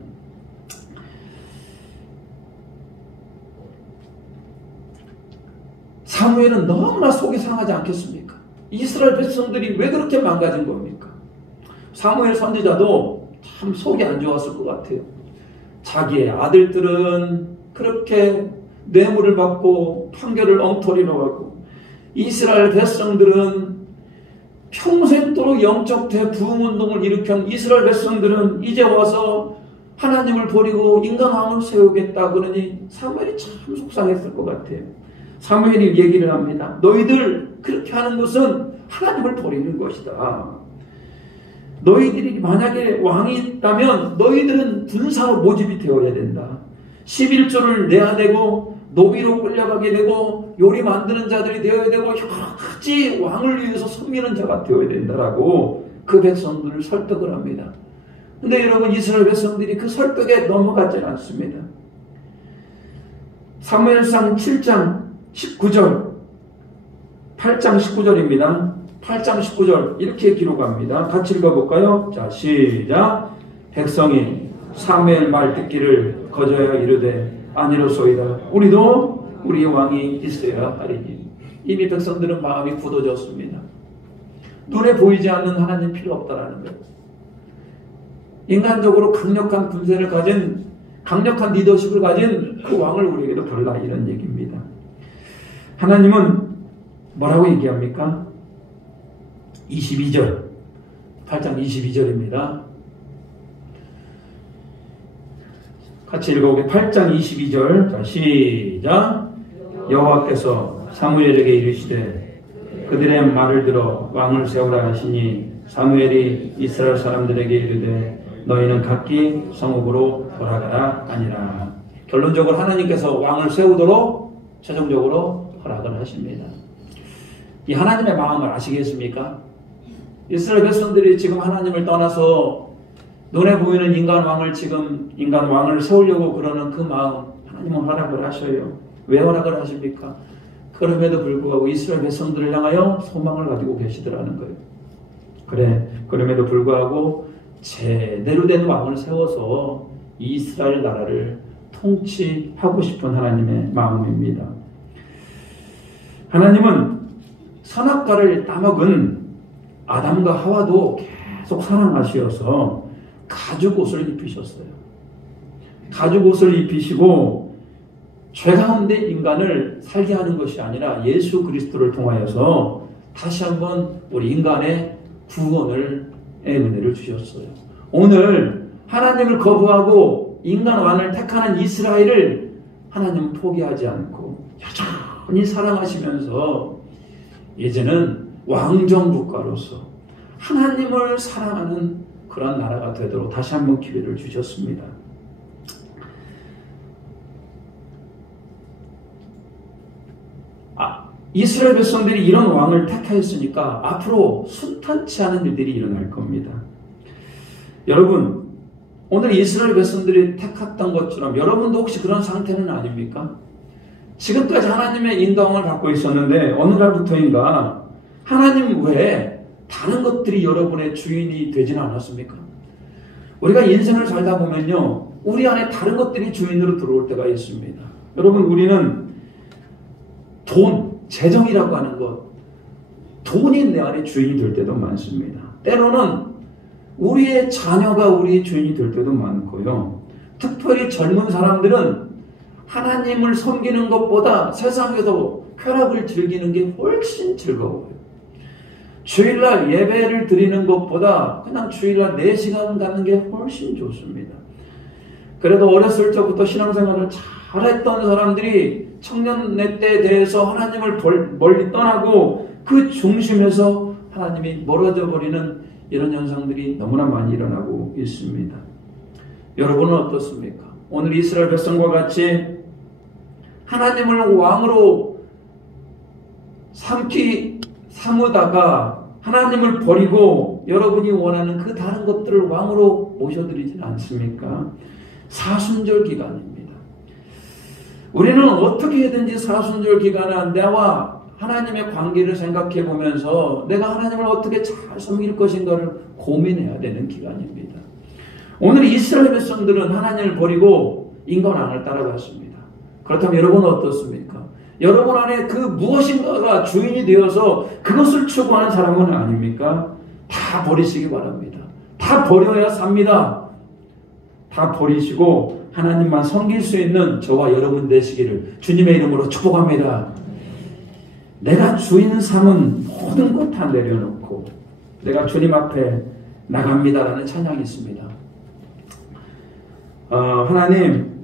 사무엘은 너무나 속이 상하지 않겠습니까? 이스라엘 백성들이 왜 그렇게 망가진 겁니까? 사무엘 선지자도 참 속이 안 좋았을 것 같아요. 자기의 아들들은 그렇게 뇌물을 받고 판결을 엉터리로 받고 이스라엘 백성들은 평생도록 영적 대부흥운동을 일으킨 이스라엘 백성들은 이제 와서 하나님을 버리고 인간왕을 세우겠다 그러니 사무엘이 참 속상했을 것 같아요. 사무엘이 얘기를 합니다. 너희들 그렇게 하는 것은 하나님을 버리는 것이다. 너희들이 만약에 왕이 있다면 너희들은 군사로 모집이 되어야 된다. 11조를 내야 되고 노비로 끌려가게 되고 요리 만드는 자들이 되어야 되고 여러 가지 왕을 위해서 섬기는 자가 되어야 된다라고 그 백성들을 설득을 합니다. 근데 여러분 이스라엘 백성들이 그 설득에 넘어가지 않습니다. 사무엘상 7장 19절 8장 19절입니다. 8장 19절 이렇게 기록합니다. 같이 읽어볼까요? 자 시작. 백성이 사무엘 말 듣기를 거저하여 이르되 아니로소이다. 우리도 우리 왕이 있어야 하리니. 이미 백성들은 마음이 굳어졌습니다. 눈에 보이지 않는 하나님 필요 없다라는 거예요. 인간적으로 강력한 군세를 가진 강력한 리더십을 가진 그 왕을 우리에게도 달라 이런 얘기입니다. 하나님은 뭐라고 얘기합니까? 22절 8장 22절입니다. 같이 읽어보게 8장 22절 자 시작. 여호와께서 사무엘에게 이르시되 그들의 말을 들어 왕을 세우라 하시니 사무엘이 이스라엘 사람들에게 이르되 너희는 각기 성읍으로 돌아가라 하니라. 결론적으로 하나님께서 왕을 세우도록 최종적으로 허락을 하십니다. 이 하나님의 마음을 아시겠습니까? 이스라엘 백성들이 지금 하나님을 떠나서 눈에 보이는 인간 왕을 지금 인간 왕을 세우려고 그러는 그 마음 하나님은 허락을 하셔요. 왜 허락을 하십니까? 그럼에도 불구하고 이스라엘 백성들을 향하여 소망을 가지고 계시더라는 거예요. 그래, 그럼에도 불구하고 제대로 된 왕을 세워서 이스라엘 나라를 통치하고 싶은 하나님의 마음입니다. 하나님은 선악과를 따먹은 아담과 하와도 계속 사랑하시어서 가죽옷을 입히셨어요. 가죽옷을 입히시고 죄 가운데 인간을 살게 하는 것이 아니라 예수 그리스도를 통하여서 다시 한번 우리 인간의 구원을 은혜를 주셨어요. 오늘 하나님을 거부하고 인간 왕을 택하는 이스라엘을 하나님은 포기하지 않고 여전히 사랑하시면서 이제는 왕정 국가로서 하나님을 사랑하는 그런 나라가 되도록 다시 한번 기회를 주셨습니다. 이스라엘 백성들이 이런 왕을 택하였으니까 앞으로 순탄치 않은 일들이 일어날 겁니다. 여러분, 오늘 이스라엘 백성들이 택했던 것처럼 여러분도 혹시 그런 상태는 아닙니까? 지금까지 하나님의 인도함을 받고 있었는데 어느 날부터인가 하나님 외에 다른 것들이 여러분의 주인이 되지는 않았습니까? 우리가 인생을 살다 보면요, 우리 안에 다른 것들이 주인으로 들어올 때가 있습니다. 여러분, 우리는 돈, 재정이라고 하는 것, 돈이 내 안에 주인이 될 때도 많습니다. 때로는 우리의 자녀가 우리의 주인이 될 때도 많고요. 특별히 젊은 사람들은 하나님을 섬기는 것보다 세상에서 쾌락을 즐기는 게 훨씬 즐거워요. 주일날 예배를 드리는 것보다 그냥 주일날 4시간 갖는 게 훨씬 좋습니다. 그래도 어렸을 적부터 신앙생활을 잘했던 사람들이 청년의 때에 대해서 하나님을 멀리 떠나고 그 중심에서 하나님이 멀어져 버리는 이런 현상들이 너무나 많이 일어나고 있습니다. 여러분은 어떻습니까? 오늘 이스라엘 백성과 같이 하나님을 왕으로 삼으다가 하나님을 버리고 여러분이 원하는 그 다른 것들을 왕으로 모셔드리지는 않습니까? 사순절 기간입니다. 우리는 어떻게 해든지 사순절 기간에 나와 하나님의 관계를 생각해 보면서 내가 하나님을 어떻게 잘 섬길 것인가를 고민해야 되는 기간입니다. 오늘 이스라엘 백성들은 하나님을 버리고 인간왕을 따라갔습니다. 그렇다면 여러분은 어떻습니까? 여러분 안에 그 무엇인가가 주인이 되어서 그것을 추구하는 사람은 아닙니까? 다 버리시기 바랍니다. 다 버려야 삽니다. 다 버리시고 하나님만 섬길 수 있는 저와 여러분 되시기를 주님의 이름으로 축복합니다. 내가 주인 삼은 모든 것 다 내려놓고 내가 주님 앞에 나갑니다라는 찬양이 있습니다. 하나님,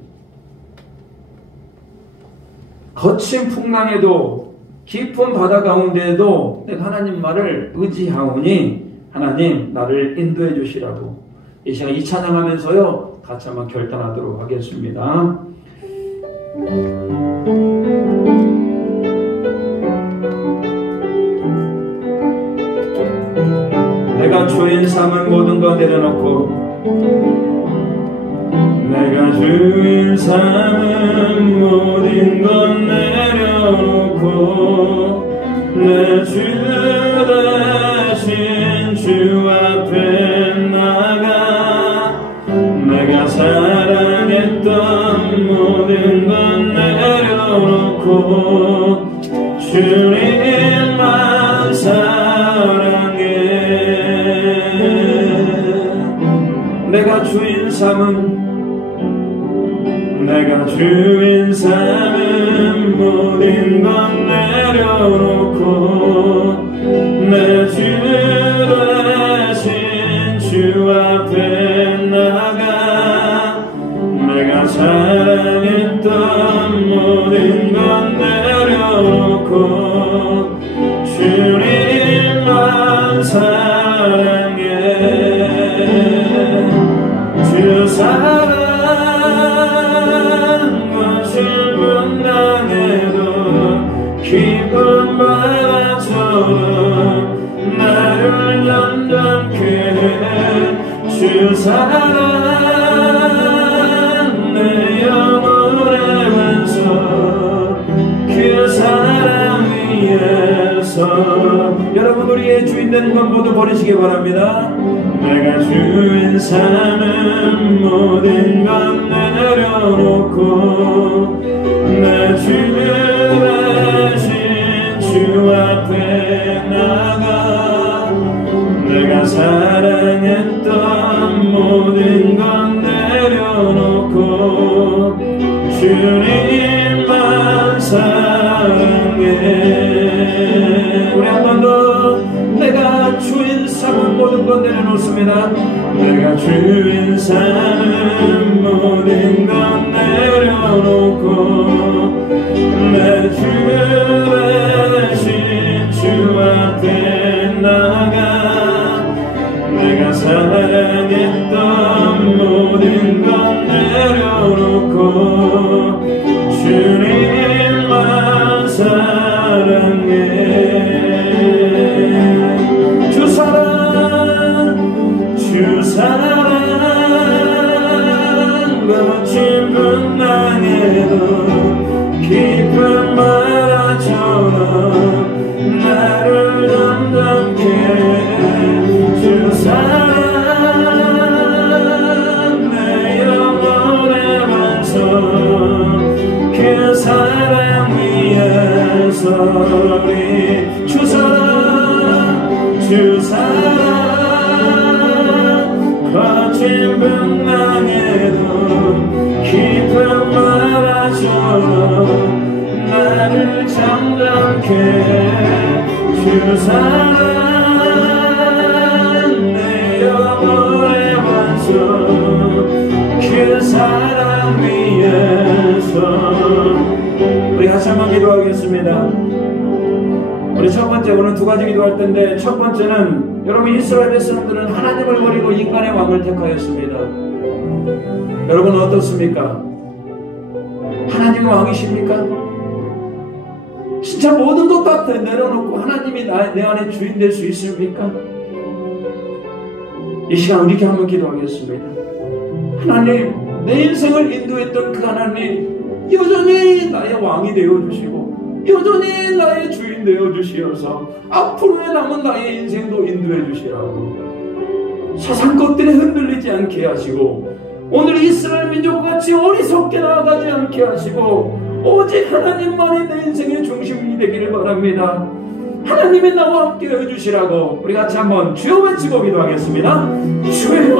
거친 풍랑에도 깊은 바다 가운데에도 내가 하나님 말을 의지하오니 하나님 나를 인도해 주시라고 이 시간 이 찬양하면서요 같이 한번 결단하도록 하겠습니다. 내가 주인 삼은 모든 것 내려놓고 내가 주인 삼은 모든 것 내려놓고 내 주 대신 주 앞에 나가 내가 사랑했던 모든 것 내려놓고 주님만 사랑해. 내가 주인 삼은 모든 것 내려놓고 내 주 대신 주 앞에 나가 내가 사랑했던 모든 것 내려놓고 주님만 사랑해. 주 사랑 깊은 바다처럼 나를 연단케 해. 주 사랑 내 영혼의 완성 그 사랑 위에서 여러분 우리의 주인 되는 것 모두 버리시기 바랍니다. 내가 주인 삼은 모든 것 내려놓고 내 주 주 앞에 나가 내가 사랑했던 모든 것 내려놓고 주님만 사랑해. 우리 한 번 더 내가 주인 삼은 모든 것 내려놓습니다. 내가 주인 삼은 모든 것 내려놓고 내 주 주 앞에 나가 내가 사랑했던 모든 것 내려놓고 주님만 사랑해. 주 사랑 거친 분당에도 깊은 바다처럼 나를 담담케 주 사랑 내 영혼의 완성 그 사랑 위에서 우리 주 사랑 거친 풍랑에도 깊은 바다처럼 나를 잠잠케 주 사랑 내 영혼의 완성 그 사랑 기도하겠습니다. 우리 첫 번째, 오늘 두 가지 기도할 텐데, 첫 번째는 여러분 이스라엘 백성들은 하나님을 버리고 인간의 왕을 택하였습니다. 여러분은 어떻습니까? 하나님이 왕이십니까? 진짜 모든 것 다 내려놓고 하나님이 내 안에 주인 될 수 있습니까? 이 시간 이렇게 한번 기도하겠습니다. 하나님, 내 인생을 인도했던 그 하나님, 여전히 나의 왕이 되어주시고 여전히 나의 주인 되어주시어서 앞으로의 남은 나의 인생도 인도해 주시라고, 세상 것들에 흔들리지 않게 하시고, 오늘 이스라엘 민족같이 어리석게 나아가지 않게 하시고, 오직 하나님만이 내 인생의 중심이 되기를 바랍니다. 하나님의 나와 함께 해주시라고 우리 같이 한번 주여 외치고 기도하겠습니다. 주여,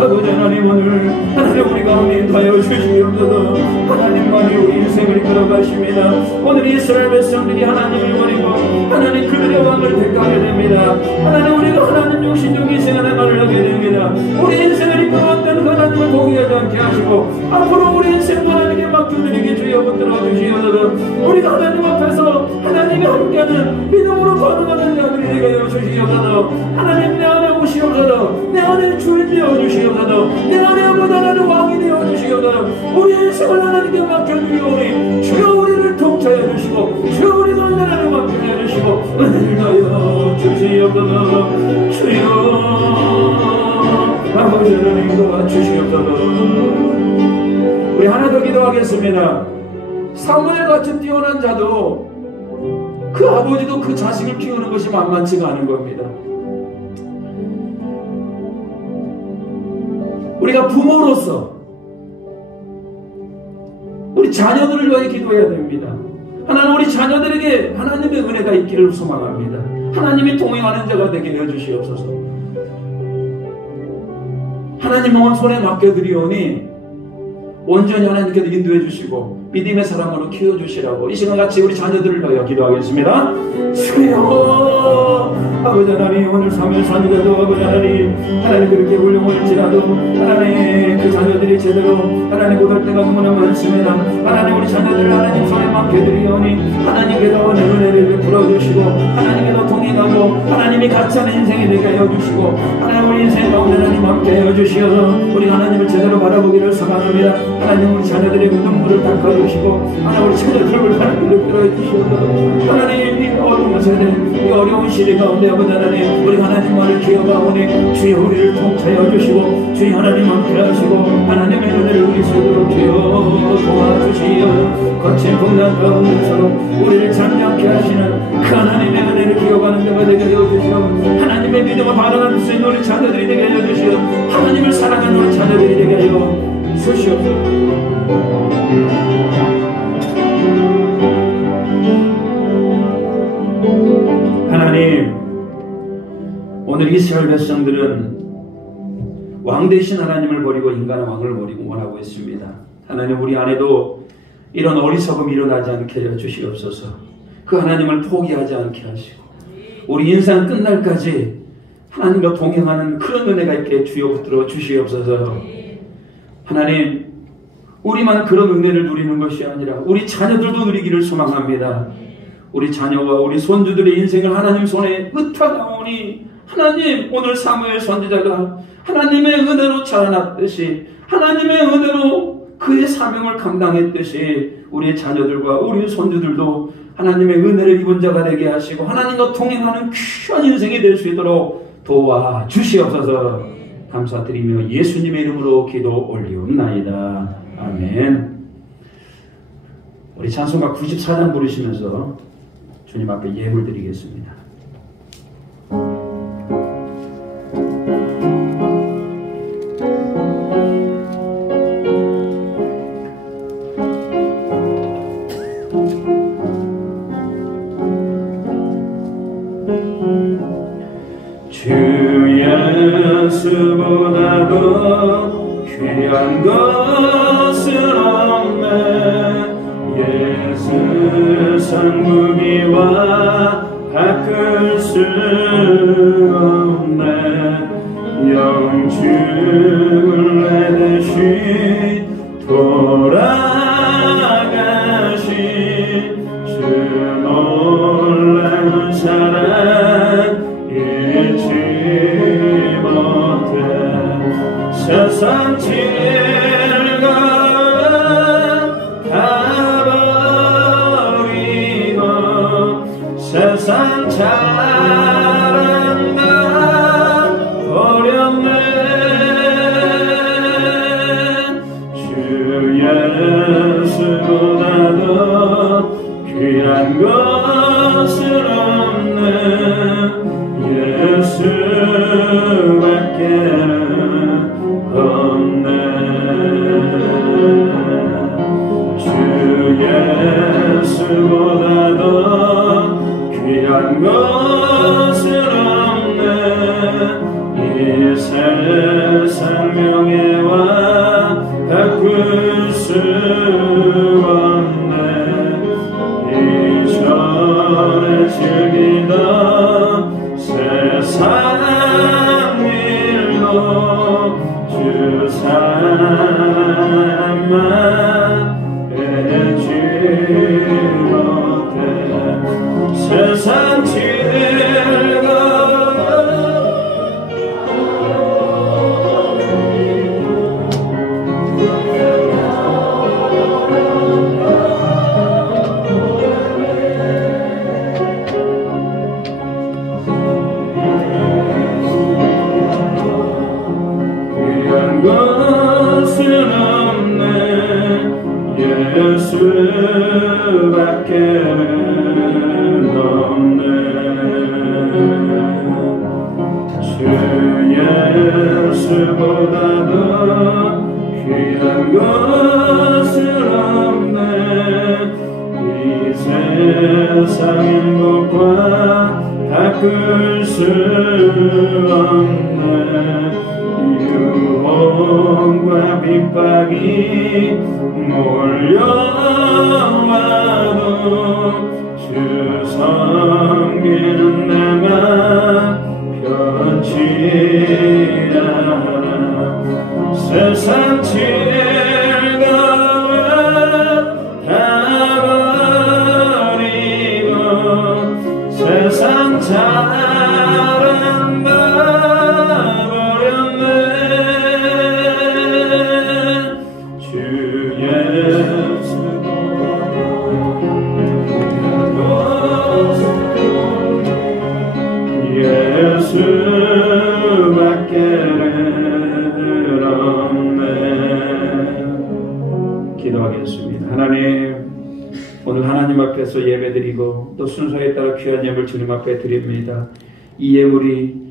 아버지 하나님, 오늘 하나님 우리 가운데 인도하여 주시옵소서. 하나님만이 우리 인생을 이끌어가십니다. 오늘 이스라엘 백성들이 하나님을 버리고 하나님 그들의 왕을 택하게 됩니다. 하나님, 우리가 하나님 육신적 인생의 나를 하게 됩니다. 우리 인생을 이끌어왔던 그 하나님을 포기하지 않게 하시고, 앞으로 우리 인생도 하나님께 맡겨드리게 주여 붙들어 주시옵소서. 우리가 하나님 앞에서 하나님이 함께하는 믿음으로 반응하는 자들이 되게 하여 주시옵소서. 하나님, 내 안에 오시옵소서. 내 안에 주인 되어 주시옵소서. 내 안에 아버지 하나님 왕이 되어 주시옵소서. 우리 인생을 하나님께 맡겨드리오니 주여 우리를 통치하여 주시고, 주여 우리 가운데 하나님 맡겨주시고 은혜를 하여 주시옵소서. 주여 아버지 하나님 도와주시옵소서. 우리 하나 더 기도하겠습니다. 사무엘같이 뛰어난 자도 그 아버지도 그 자식을 키우는 것이 만만치가 않은 겁니다. 우리가 부모로서 우리 자녀들을 위해 기도해야 됩니다. 하나님, 우리 자녀들에게 하나님의 은혜가 있기를 소망합니다. 하나님이 동행하는 자가 되게 해주시옵소서. 하나님 손에 맡겨드리오니 온전히 하나님께서 인도해 주시고 믿음의 사람으로 키워주시라고 이 시간 같이 우리 자녀들을 위하여 기도하겠습니다. 주여 아버지 하나님, 오늘 사무엘 자녀들도 아버지 하나님 그렇게 훌륭할지라도 하나님 그 자녀들이 제대로 하나님 못할 때가 너무나 많습니다. 하나님, 우리 자녀들을 하나님 손에 맡겨드리오니 하나님께서 내 은혜를 베풀어 주시고 하나님께서 동행하고 하나님이 같이 하는 인생이 되게 하여 주시고, 하나님 우리 인생 가운데 하나님 함께 하여 주시어서 우리 하나님을 제대로 바라보기를 소망합니다. 하나님, 우리 자녀들의 눈물을 닦아주시고 하나님 우리 자녀들을 하나님을 끌어해 주시옵소서. 하나님, 이 어려운 세대, 이 어려운 시대 가운데 아버지 하나님, 우리 하나님만을 기억하오니 주여 우리를 통치하여 주시고 주여 하나님 함께 하시고 하나님의 은혜를 우리 속으로 기어 도와주시어 거친 풍랑 가운데서도 우리를 잠잠케 하시는 그 하나님의 은혜를 기억하는 자가 되게 하여 주시어 하나님의 믿음을 바라는 수 있는 우리 자녀들이 되게 하여 주시어 하나님을 사랑하는 우리 자녀들이 되게 하여 주시옵소서. 하나님, 오늘 이스라엘 백성들은 왕 대신 하나님을 버리고 인간의 왕을 버리고 원하고 있습니다. 하나님, 우리 안에도 이런 어리석음이 일어나지 않게 해 주시옵소서. 그 하나님을 포기하지 않게 하시고 우리 인생 끝날까지 하나님과 동행하는 그런 은혜가 있게 주여 붙들어 주시옵소서. 하나님, 우리만 그런 은혜를 누리는 것이 아니라 우리 자녀들도 누리기를 소망합니다. 우리 자녀와 우리 손주들의 인생을 하나님 손에 의탁하오니 하나님, 오늘 사무엘 선지자가 하나님의 은혜로 자라났듯이 하나님의 은혜로 그의 사명을 감당했듯이 우리의 자녀들과 우리 손주들도 하나님의 은혜를 입은 자가 되게 하시고 하나님과 동행하는 귀한 인생이 될 수 있도록 도와주시옵소서. 감사드리며 예수님의 이름으로 기도 올리옵나이다. 아멘. 우리 찬송가 94장 부르시면서 주님 앞에 예물 드리겠습니다. 주 예수보다도 귀한 것은 없네. 예수 상무기와 바꿀 수 없네. 영주를 내듯이 돌아가신 것은 없네. 예수밖에는 없네. 주 예수보다도 귀한 것은 없네. 이 세상 행복과 바꿀 수 없네. 유혹과 핍박이 몰려와도 주 섬기는 내맘 변치 않아. 세상 즐거움 다 버리고 세상 자랑 다 버렸네. 주 예수밖에는 없네. 기도하겠습니다. 하나님, 오늘 하나님 앞에서 예배드리고 또 순서에 따라 귀한 예물 주님 앞에 드립니다. 이 예물이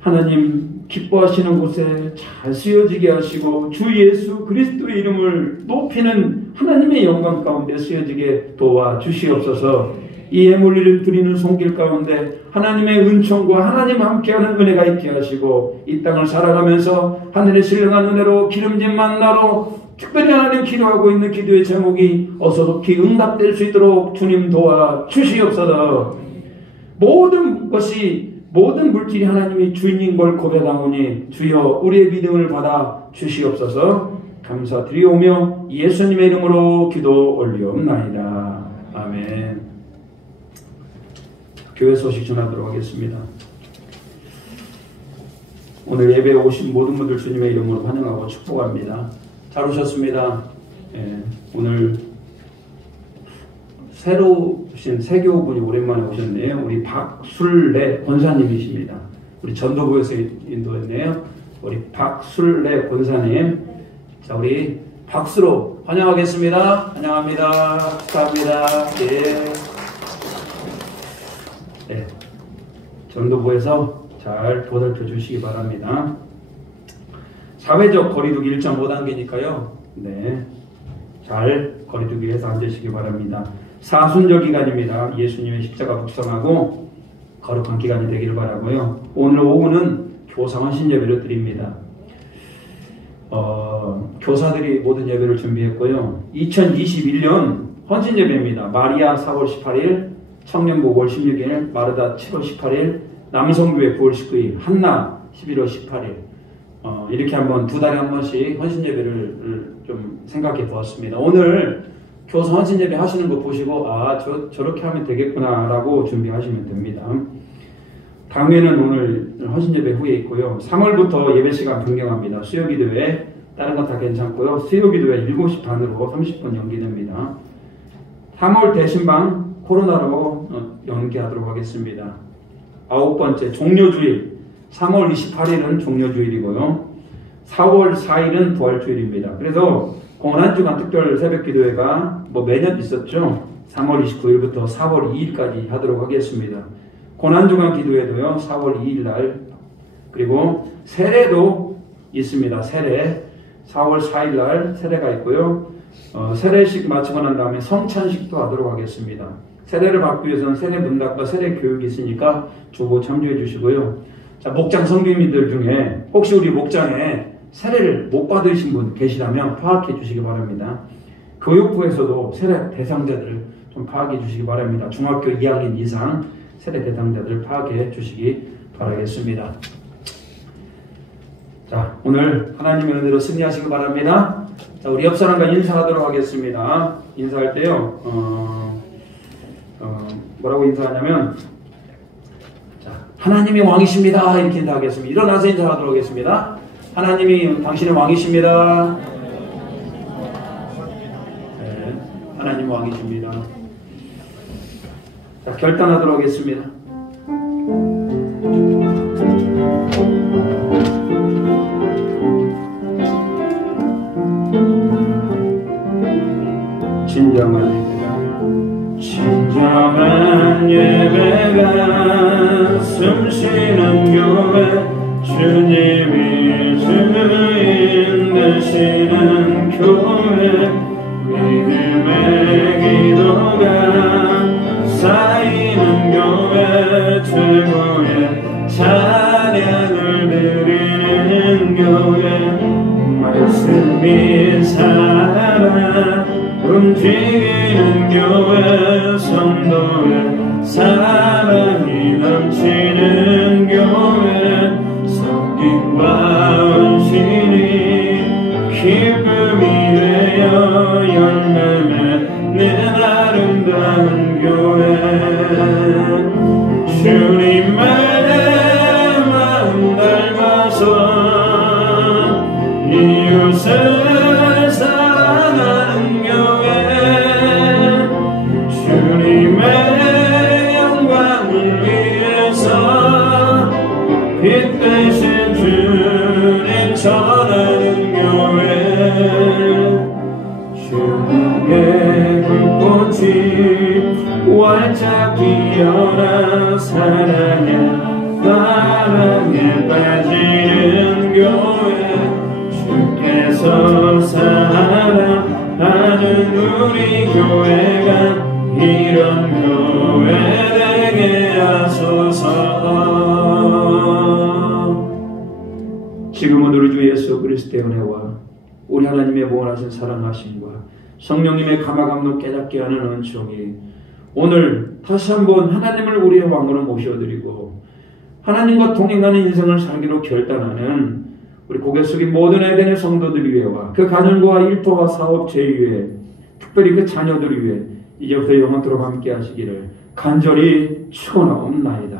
하나님 기뻐하시는 곳에 잘 쓰여지게 하시고 주 예수 그리스도의 이름을 높이는 하나님의 영광 가운데 쓰여지게 도와주시옵소서. 이 예물을 드리는 손길 가운데 하나님의 은총과 하나님 함께하는 은혜가 있게 하시고 이 땅을 살아가면서 하늘의 신령한 은혜로 기름진 만나로 특별히 하나님 기도하고 있는 기도의 제목이 어서 높이 응답될 수 있도록 주님 도와주시옵소서. 모든 물질이 하나님이 주인인 걸 고백하오니 주여 우리의 믿음을 받아 주시옵소서. 감사드리오며 예수님의 이름으로 기도 올리옵나이다. 아멘. 교회 소식 전하도록 하겠습니다. 오늘 예배에 오신 모든 분들 주님의 이름으로 환영하고 축복합니다. 잘 오셨습니다. 오늘 새로 오신 세교분이 오랜만에 오셨네요. 우리 박술래 권사님이십니다. 우리 전도부에서 인도했네요. 우리 박술래 권사님. 자, 우리 박수로 환영하겠습니다. 환영합니다. 축하합니다. 네. 전도부에서 잘 보살펴 주시기 바랍니다. 사회적 거리두기 1.5단계니까요. 네. 잘 거리두기해서 앉으시기 바랍니다. 사순절 기간입니다. 예수님의 십자가 묵상하고 거룩한 기간이 되기를 바라고요. 오늘 오후는 교사 헌신 예배를 드립니다. 교사들이 모든 예배를 준비했고요. 2021년 헌신 예배입니다. 마리아 4월 18일, 청년부 5월 16일, 마르다 7월 18일, 남성교회 9월 19일, 한나 11월 18일. 이렇게 한번 두 달에 한 번씩 헌신 예배를 좀 생각해 보았습니다. 오늘 교사 헌신 예배 하시는 거 보시고 저렇게 하면 되겠구나 라고 준비하시면 됩니다. 당회는 오늘 헌신 예배 후에 있고요. 3월부터 예배 시간 변경합니다. 수요기도회 다른 건 다 괜찮고요. 수요기도회 7시 반으로 30분 연기됩니다. 3월 대신방 코로나로 연기하도록 하겠습니다. 9번째 종료주일 3월 28일은 종료주일이고요. 4월 4일은 부활주일입니다. 그래서 고난주간 특별 새벽기도회가 매년 있었죠. 3월 29일부터 4월 2일까지 하도록 하겠습니다. 고난주간 기도회도요. 4월 2일날 그리고 세례도 있습니다. 세례 4월 4일날 세례가 있고요. 세례식 마치고 난 다음에 성찬식도 하도록 하겠습니다. 세례를 받기 위해서는 세례 문답과 세례 교육이 있으니까 주보 참조해 주시고요. 자, 목장 성도님들 중에 혹시 우리 목장에 세례를 못 받으신 분 계시다면 파악해 주시기 바랍니다. 교육부에서도 세례 대상자들을 좀 파악해 주시기 바랍니다. 중학교 2학년 이상 세례 대상자들을 파악해 주시기 바라겠습니다. 자, 오늘 하나님의 은혜로 승리하시기 바랍니다. 자, 우리 옆 사람과 인사하도록 하겠습니다. 인사할 때요, 뭐라고 인사하냐면, 자, 하나님이 왕이십니다. 이렇게 인사하겠습니다. 일어나서 인사하도록 하겠습니다. 하나님이 당신의 왕이십니다. 네, 하나님 왕이십니다. 자, 결단하도록 하겠습니다. 사는 교회 주님이 주인 되시는 교회 믿음의 기도가 쌓이는 교회 최고의 찬양을 드리는 교회 말씀이 살아 움직이는 교회 성도의 사랑이 넘치는 교회 성김과 헌신이 기쁨이 되어 열매 맺는 아름다운 교회 주님의 마음 닮아서 이웃을 사랑하는 교회 주님의 영광을 위해서 빛 대신 주님 전하는 교회 주님의 불꽃이 활짝 피어나 사랑에 빠지는 교회 주께서 사랑하는 우리 교회가 이런 교회 되게 하소서. 지금은 우리 주 예수 그리스도의 은혜와 우리 하나님의 무한하신 사랑하심과 성령님의 감화감동 깨닫게 하는 은총이 오늘 다시 한번 하나님을 우리의 왕으로 모셔드리고 하나님과 동행하는 인생을 살기로 결단하는 우리 고개 숙인 모든 에덴의 성도들 위해와 그 가정과 일터와 사업체 위해 특별히 그 자녀들 위해 이제부터 영원토록 함께 하시기를 간절히 축원하옵나이다.